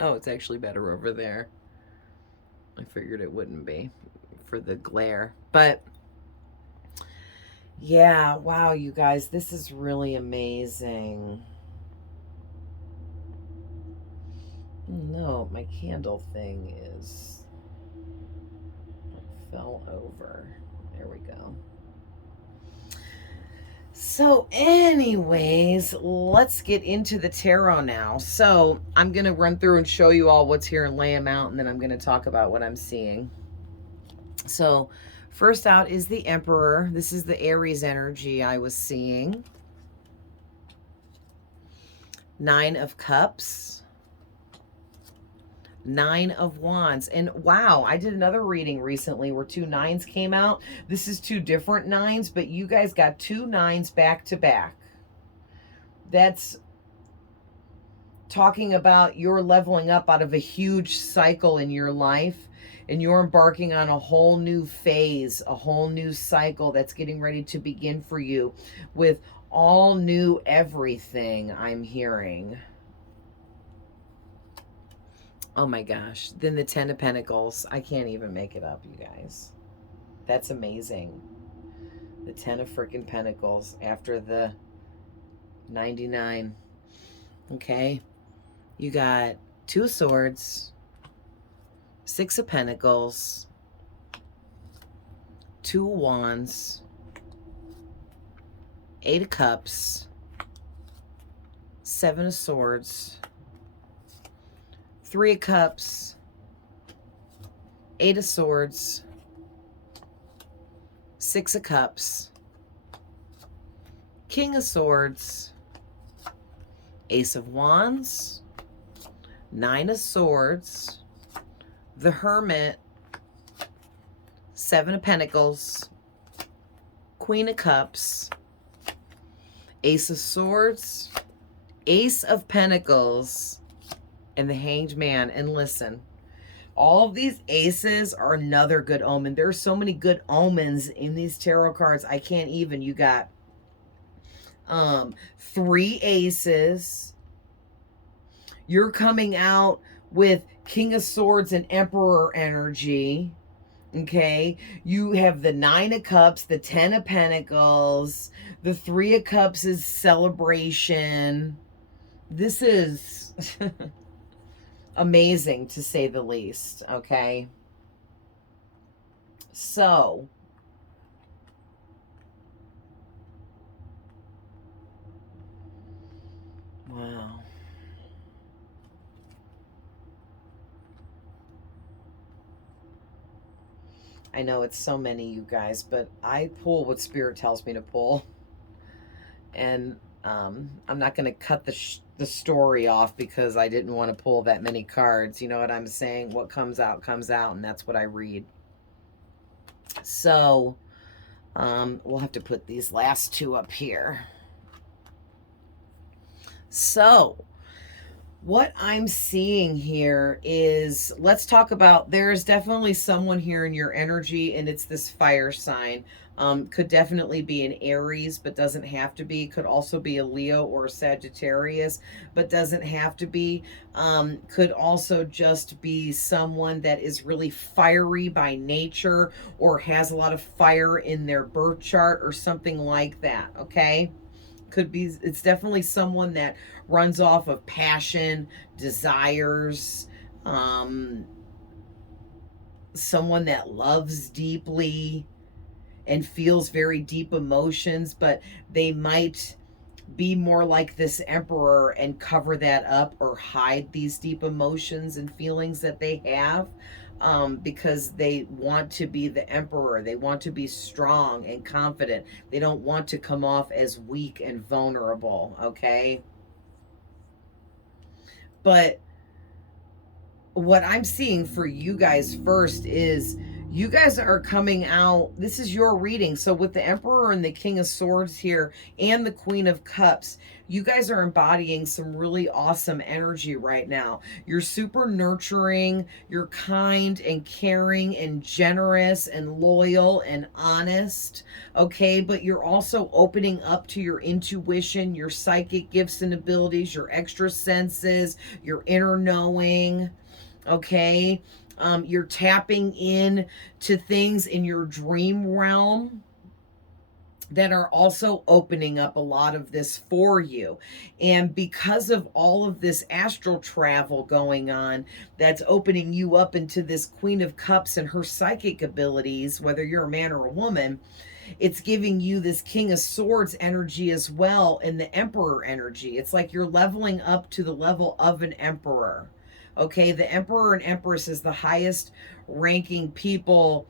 Oh, it's actually better over there. I figured it wouldn't be for the glare. But yeah, wow, you guys, this is really amazing. No, my candle thing is fell over. There we go. So, anyways, let's get into the tarot now. So, I'm going to run through and show you all what's here and lay them out, and then I'm going to talk about what I'm seeing. So, first out is the Emperor. This is the Aries energy I was seeing. 9 of Cups. 9 of Wands. And wow, I did another reading recently where 2 9s came out. This is 2 different 9s, but you guys got 2 9s back to back. That's talking about you're leveling up out of a huge cycle in your life, and you're embarking on a whole new phase, a whole new cycle that's getting ready to begin for you with all new everything, I'm hearing. Oh my gosh. Then the 10 of Pentacles. I can't even make it up, you guys. That's amazing. The 10 of freaking Pentacles after the 99. Okay. You got 2 of Swords, 6 of Pentacles, 2 of Wands, 8 of Cups, 7 of Swords, 3 of Cups, 8 of Swords, 6 of Cups, King of Swords, Ace of Wands, 9 of Swords, the Hermit, 7 of Pentacles, Queen of Cups, Ace of Swords, Ace of Pentacles, and the Hanged Man. And listen, all of these aces are another good omen. There's so many good omens in these tarot cards. I can't even. You got 3 aces. You're coming out with King of Swords and Emperor energy. Okay, you have the 9 of Cups, the 10 of Pentacles, the 3 of Cups is celebration. This is amazing, to say the least. Okay, so wow. I know it's so many, you guys, but I pull what Spirit tells me to pull. And I'm not going to cut the story off because I didn't want to pull that many cards. You know what I'm saying? What comes out, and that's what I read. So we'll have to put these last 2 up here. So what I'm seeing here is, let's talk about, there's definitely someone here in your energy, and it's this fire sign. Could definitely be an Aries, but doesn't have to be. Could also be a Leo or a Sagittarius, but doesn't have to be. Could also just be someone that is really fiery by nature, or has a lot of fire in their birth chart or something like that, okay? Could be, it's definitely someone that runs off of passion, desires, someone that loves deeply and feels very deep emotions, but they might be more like this Emperor and cover that up or hide these deep emotions and feelings that they have, because they want to be the Emperor. They want to be strong and confident. They don't want to come off as weak and vulnerable, okay? But what I'm seeing for you guys first is You guys are coming out. This is your reading. So with the Emperor and the King of Swords here and the Queen of Cups, you guys are embodying some really awesome energy right now. You're super nurturing. You're kind and caring and generous and loyal and honest. Okay. But you're also opening up to your intuition, your psychic gifts and abilities, your extra senses, your inner knowing. Okay. You're tapping in to things in your dream realm that are also opening up a lot of this for you. And because of all of this astral travel going on, that's opening you up into this Queen of Cups and her psychic abilities, whether you're a man or a woman, it's giving you this King of Swords energy as well, and the Emperor energy. It's like you're leveling up to the level of an emperor. Okay, the Emperor and Empress is the highest ranking people,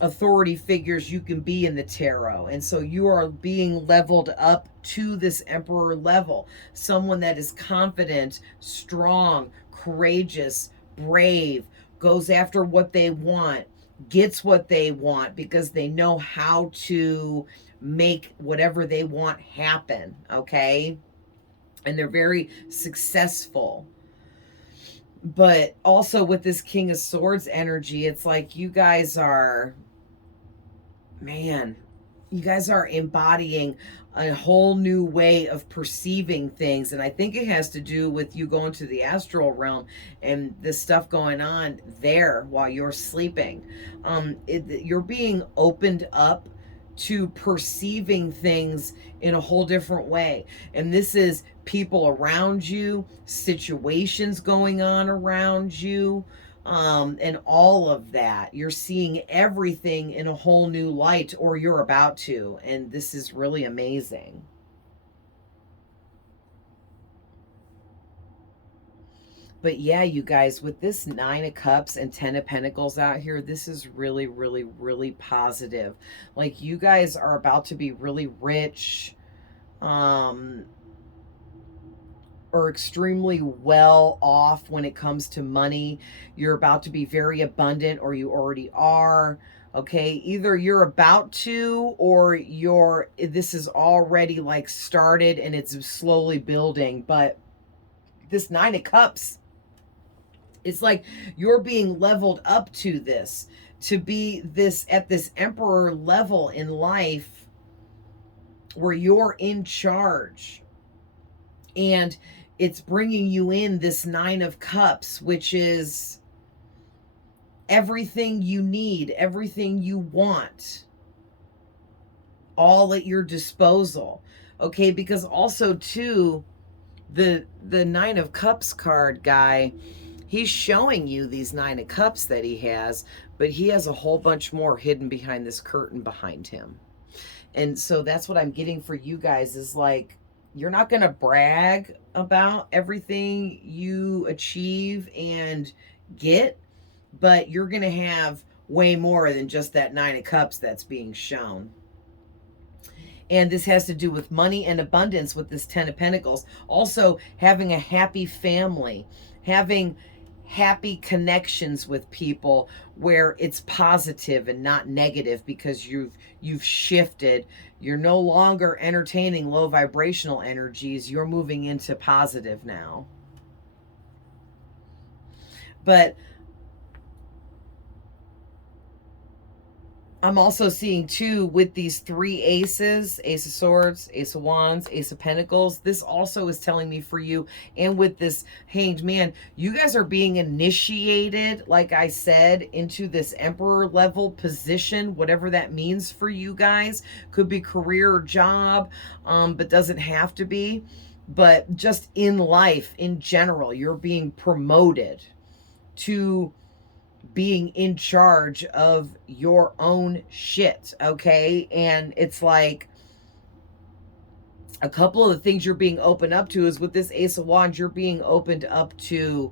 authority figures you can be in the tarot. And so you are being leveled up to this Emperor level. Someone that is confident, strong, courageous, brave, goes after what they want, gets what they want because they know how to make whatever they want happen. Okay, and they're very successful. But also with this King of Swords energy, it's like you guys are, man, you guys are embodying a whole new way of perceiving things. And I think it has to do with you going to the astral realm and this stuff going on there while you're sleeping. You're being opened up to perceiving things in a whole different way. And this is people around you, situations going on around you, and all of that. You're seeing everything in a whole new light, or you're about to. And this is really amazing. But yeah, you guys, with this 9 of Cups and 10 of Pentacles out here, this is really, really, really positive. Like, you guys are about to be really rich, or extremely well off when it comes to money. You're about to be very abundant, or you already are. Okay, either you're about to, or this is already like started and it's slowly building. But this 9 of Cups, it's like you're being leveled up to this, to be this at this emperor level in life where you're in charge. And it's bringing you in this 9 of Cups, which is everything you need, everything you want, all at your disposal. Okay, because also too, the 9 of Cups card guy, he's showing you these 9 of Cups that he has, but he has a whole bunch more hidden behind this curtain behind him. And so that's what I'm getting for you guys, is like, you're not going to brag about everything you achieve and get, but you're going to have way more than just that 9 of Cups that's being shown. And this has to do with money and abundance with this 10 of Pentacles. Also, having a happy family, having happy connections with people where it's positive and not negative, because you've shifted. You're no longer entertaining low vibrational energies. You're moving into positive now. But I'm also seeing too, with these 3 aces, Ace of Swords, Ace of Wands, Ace of Pentacles, this also is telling me for you, and with this Hanged Man, you guys are being initiated, like I said, into this Emperor level position, whatever that means for you guys. Could be career or job, but doesn't have to be. But just in life, in general, you're being promoted to being in charge of your own shit. Okay, and it's like a couple of the things you're being opened up to is with this Ace of Wands, you're being opened up to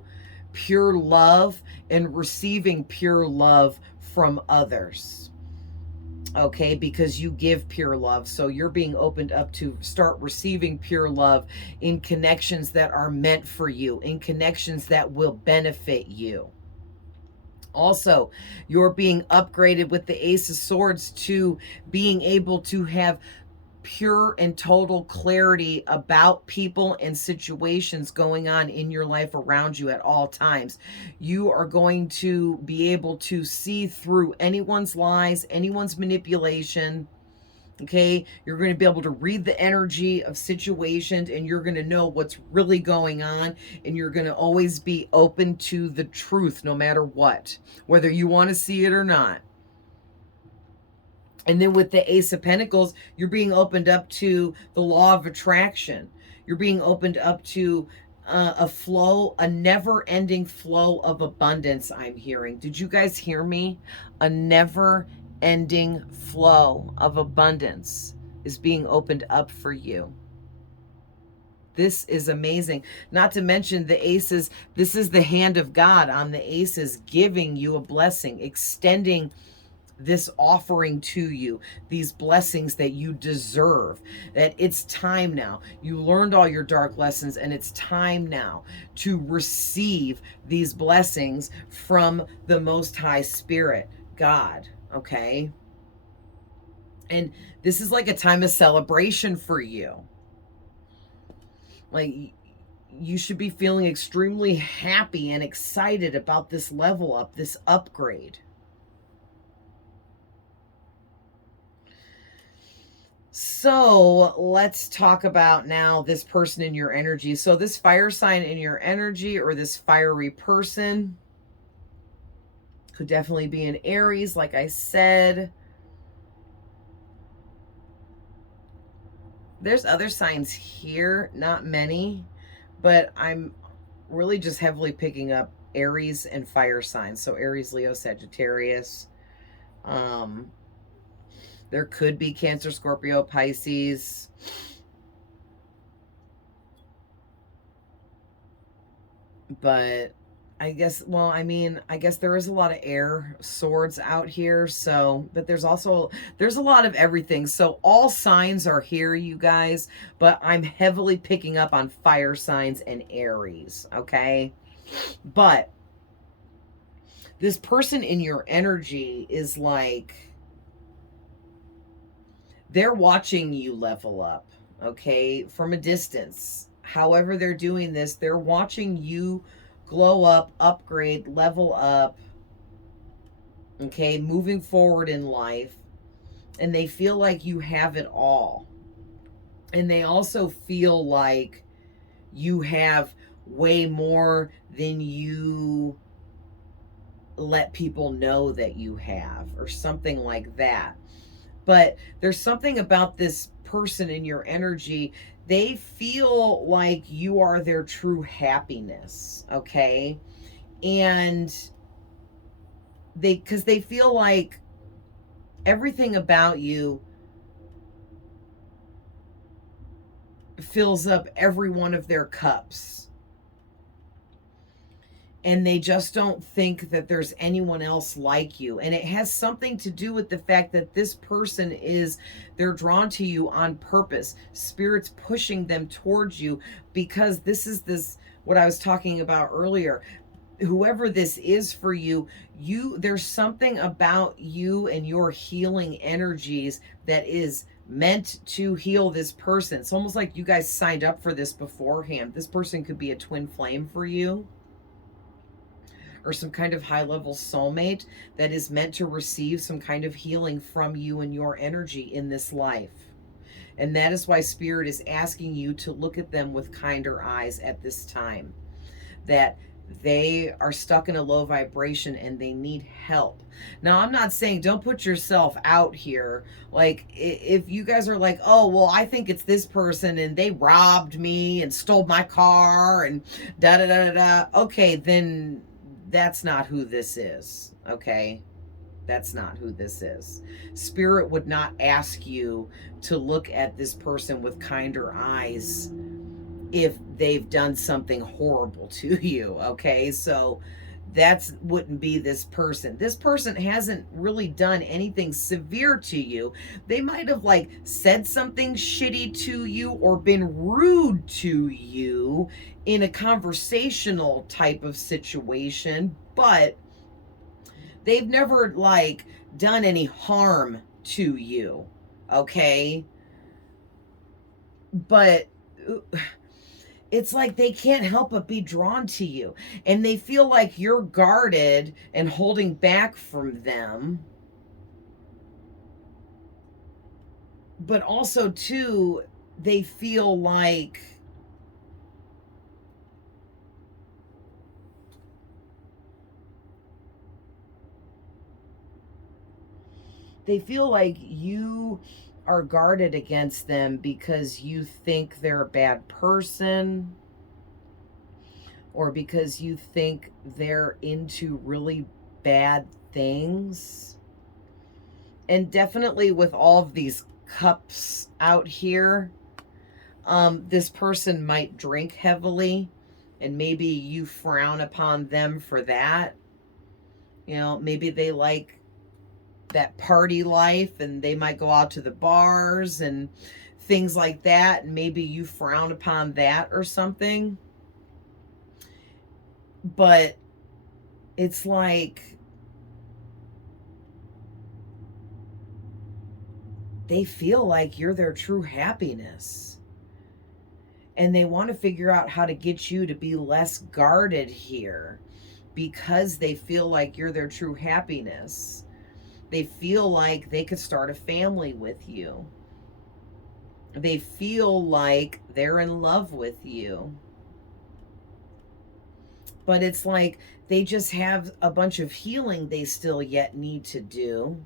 pure love and receiving pure love from others. Okay, because you give pure love. So you're being opened up to start receiving pure love in connections that are meant for you, in connections that will benefit you. Also, you're being upgraded with the Ace of Swords to being able to have pure and total clarity about people and situations going on in your life around you at all times. You are going to be able to see through anyone's lies, anyone's manipulation. Okay, you're going to be able to read the energy of situations, and you're going to know what's really going on, and you're going to always be open to the truth no matter what, whether you want to see it or not. And then with the Ace of Pentacles, you're being opened up to the law of attraction. You're being opened up to a flow, a never-ending flow of abundance, I'm hearing. Did you guys hear me? A never-ending flow of abundance is being opened up for you. This is amazing. Not to mention the aces, this is the hand of God on the aces giving you a blessing, extending this offering to you, these blessings that you deserve, that it's time now. You learned all your dark lessons, and it's time now to receive these blessings from the Most High Spirit, God, okay? And this is like a time of celebration for you. Like, you should be feeling extremely happy and excited about this level up, this upgrade. So let's talk about now this person in your energy. So this fire sign in your energy, or this fiery person, could definitely be an Aries, like I said. There's other signs here, not many, but I'm really just heavily picking up Aries and fire signs. So Aries, Leo, Sagittarius. There could be Cancer, Scorpio, Pisces. But I guess, well, I mean, I guess there is a lot of air swords out here. So, but there's a lot of everything. So all signs are here, you guys, but I'm heavily picking up on fire signs and Aries. Okay. But this person in your energy is like, they're watching you level up, okay, from a distance. However they're doing this, they're watching you glow up, upgrade, level up, okay, moving forward in life. And they feel like you have it all. And they also feel like you have way more than you let people know that you have, or something like that. But there's something about this person in your energy. They feel like you are their true happiness, okay? And because they feel like everything about you fills up every one of their cups. And they just don't think that there's anyone else like you. And it has something to do with the fact that this person they're drawn to you on purpose. Spirit's pushing them towards you, because this, what I was talking about earlier. Whoever this is for you, there's something about you and your healing energies that is meant to heal this person. It's almost like you guys signed up for this beforehand. This person could be a twin flame for you, or some kind of high-level soulmate that is meant to receive some kind of healing from you and your energy in this life. And that is why Spirit is asking you to look at them with kinder eyes at this time. That they are stuck in a low vibration and they need help. Now, I'm not saying don't put yourself out here. Like, if you guys are like, oh, well, I think it's this person and they robbed me and stole my car and da-da-da-da-da. Okay, then that's not who this is, okay? That's not who this is. Spirit would not ask you to look at this person with kinder eyes if they've done something horrible to you, okay? So that wouldn't be this person. This person hasn't really done anything severe to you. They might have like said something shitty to you or been rude to you in a conversational type of situation, but They've never like done any harm to you, okay? But it's like they can't help but be drawn to you, and they feel like you're guarded and holding back from them. But also too, they feel like you are guarded against them because you think they're a bad person, or because you think they're into really bad things. And definitely with all of these cups out here, this person might drink heavily, and maybe you frown upon them for that. You know, maybe they like that party life and they might go out to the bars and things like that, and maybe you frown upon that or something. But it's like they feel like you're their true happiness, and they want to figure out how to get you to be less guarded here, because they feel like you're their true happiness. They feel like they could start a family with you. They feel like they're in love with you. But it's like they just have a bunch of healing they still yet need to do.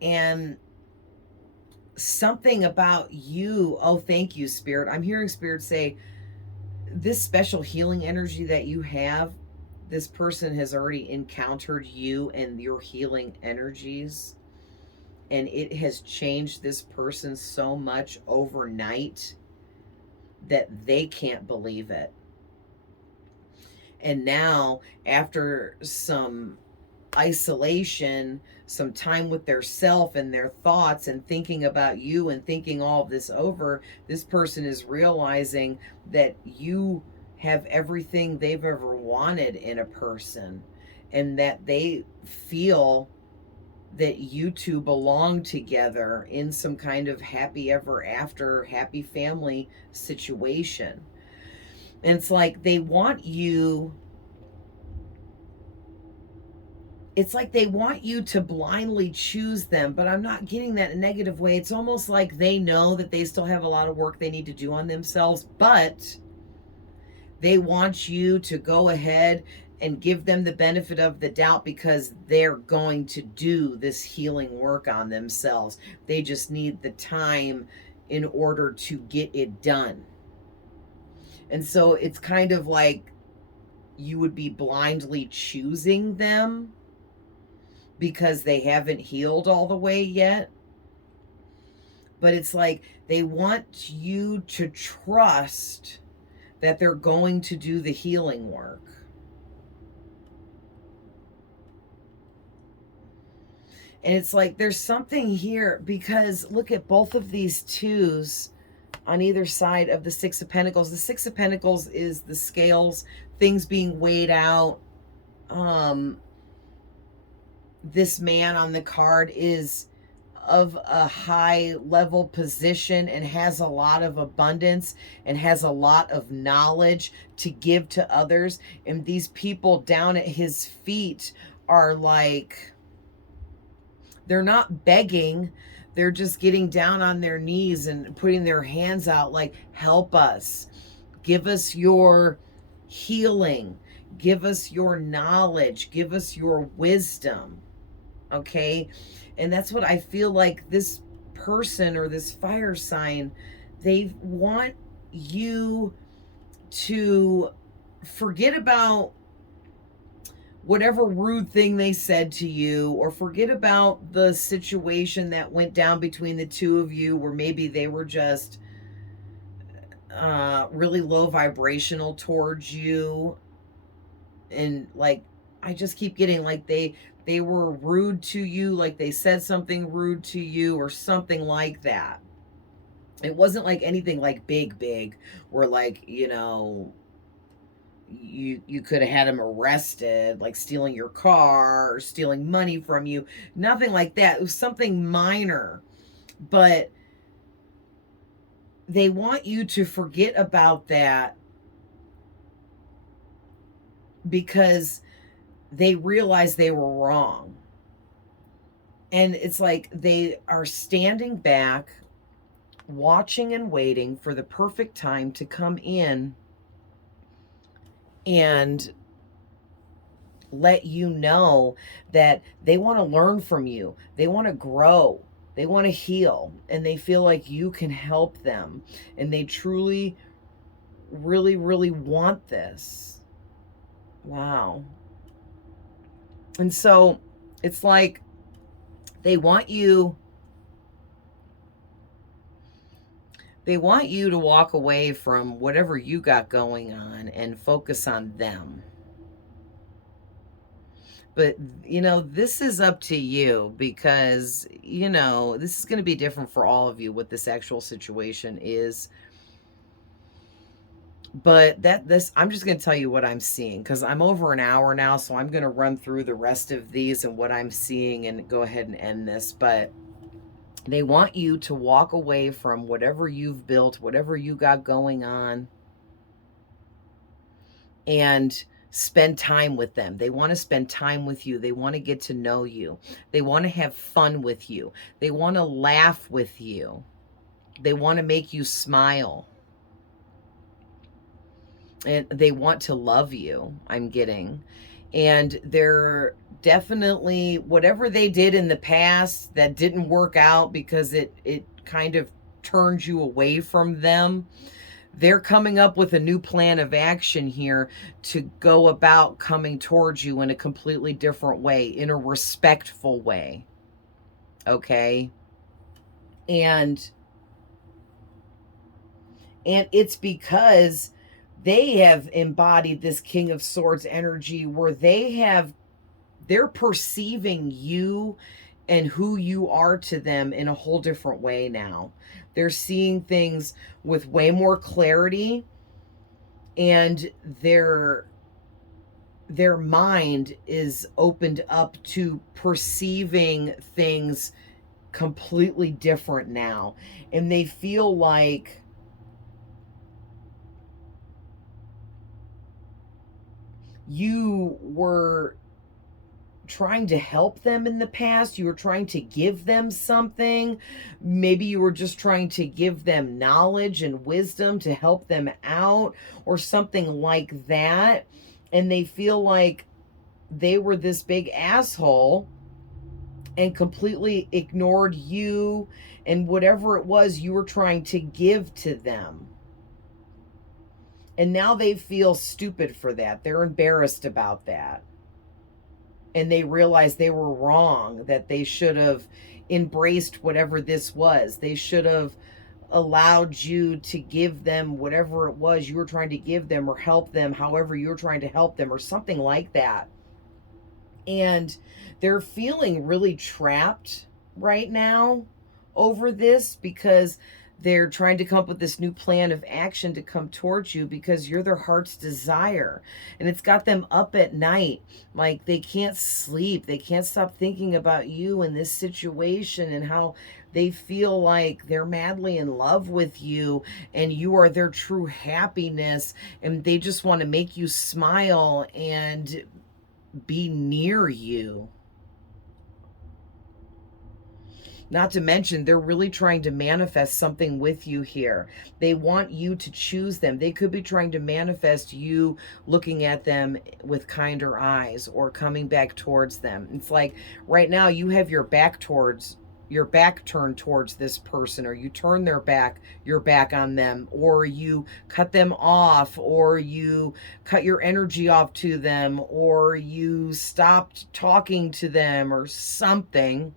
And something about you, oh, thank you, Spirit. I'm hearing Spirit say, this special healing energy that you have, this person has already encountered you and your healing energies, and it has changed this person so much overnight that they can't believe it. And now, after some isolation, some time with their self and their thoughts, and thinking about you and thinking all of this over, this person is realizing that you have everything they've ever wanted in a person, and that they feel that you two belong together in some kind of happy ever after, happy family situation. And it's like they want you, it's like they want you to blindly choose them, but I'm not getting that in a negative way. It's almost like they know that they still have a lot of work they need to do on themselves, but they want you to go ahead and give them the benefit of the doubt, because they're going to do this healing work on themselves. They just need the time in order to get it done. And so it's kind of like you would be blindly choosing them because they haven't healed all the way yet. But it's like they want you to trust that they're going to do the healing work. And it's like there's something here, because look at both of these twos on either side of the Six of Pentacles. The Six of Pentacles is the scales, things being weighed out. This man on the card is of a high level position and has a lot of abundance and has a lot of knowledge to give to others. And these people down at his feet are like, they're not begging, they're just getting down on their knees and putting their hands out like, help us, give us your healing, give us your knowledge, give us your wisdom. Okay. And that's what I feel like this person or this fire sign, they want you to forget about whatever rude thing they said to you, or forget about the situation that went down between the two of you, where maybe they were just really low vibrational towards you. And like, I just keep getting like they were rude to you, like they said something rude to you or something like that. It wasn't like anything like big, where like, you could have had him arrested, like stealing your car or stealing money from you. Nothing like that. It was something minor. But they want you to forget about that because they realize they were wrong. And it's like they are standing back, watching and waiting for the perfect time to come in and let you know that they want to learn from you. They want to grow. They want to heal. And they feel like you can help them. And they truly, really, really want this. Wow. And so it's like they want you to walk away from whatever you got going on and focus on them. But, this is up to you because, this is going to be different for all of you what this actual situation is. But I'm just going to tell you what I'm seeing because I'm over an hour now. So I'm going to run through the rest of these and what I'm seeing and go ahead and end this. But they want you to walk away from whatever you've built, whatever you got going on, and spend time with them. They want to spend time with you. They want to get to know you. They want to have fun with you. They want to laugh with you. They want to make you smile. And they want to love you, I'm getting. And they're definitely, whatever they did in the past that didn't work out because it kind of turned you away from them, they're coming up with a new plan of action here to go about coming towards you in a completely different way, in a respectful way. Okay? And it's because they have embodied this King of Swords energy where they're perceiving you and who you are to them in a whole different way now. They're seeing things with way more clarity, and their mind is opened up to perceiving things completely different now. And they feel like you were trying to help them in the past. You were trying to give them something. Maybe you were just trying to give them knowledge and wisdom to help them out or something like that. And they feel like they were this big asshole and completely ignored you and whatever it was you were trying to give to them. And now they feel stupid for that. They're embarrassed about that. And they realize they were wrong, that they should have embraced whatever this was. They should have allowed you to give them whatever it was you were trying to give them, or help them however you were trying to help them, or something like that. And they're feeling really trapped right now over this because they're trying to come up with this new plan of action to come towards you because you're their heart's desire. And it's got them up at night. Like they can't sleep. They can't stop thinking about you in this situation and how they feel like they're madly in love with you and you are their true happiness. And they just want to make you smile and be near you. Not to mention, they're really trying to manifest something with you here. They want you to choose them. They could be trying to manifest you looking at them with kinder eyes or coming back towards them. It's like right now you have your back turned towards this person, or you turn your back on them, or you cut them off, or you cut your energy off to them, or you stopped talking to them or something.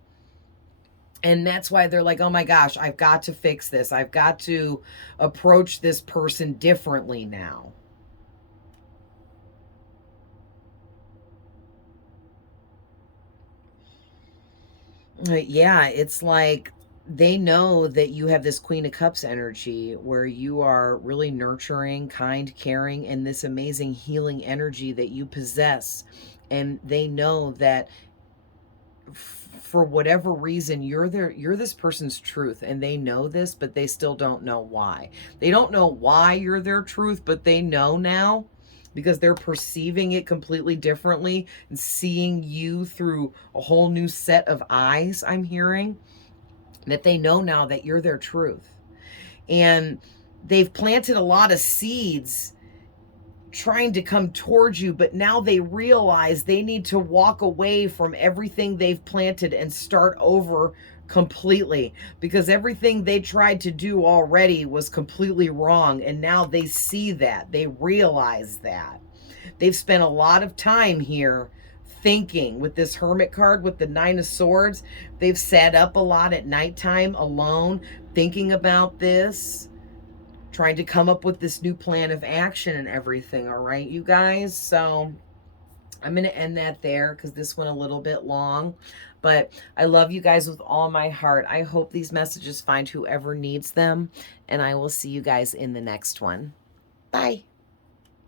And that's why they're like, oh my gosh, I've got to fix this. I've got to approach this person differently now. Yeah, it's like they know that you have this Queen of Cups energy where you are really nurturing, kind, caring, and this amazing healing energy that you possess. And they know that for whatever reason you're this person's truth, and they know this, but they still don't know why. They don't know why you're their truth, but they know now because they're perceiving it completely differently and seeing you through a whole new set of eyes. I'm hearing that they know now that you're their truth. And they've planted a lot of seeds trying to come towards you, but now they realize they need to walk away from everything they've planted and start over completely, because everything they tried to do already was completely wrong. And now they see that, they realize that. They've spent a lot of time here thinking with this Hermit card with the Nine of Swords. They've sat up a lot at nighttime alone thinking about this, trying to come up with this new plan of action and everything. All right, you guys. So I'm going to end that there because this went a little bit long. But I love you guys with all my heart. I hope these messages find whoever needs them. And I will see you guys in the next one. Bye.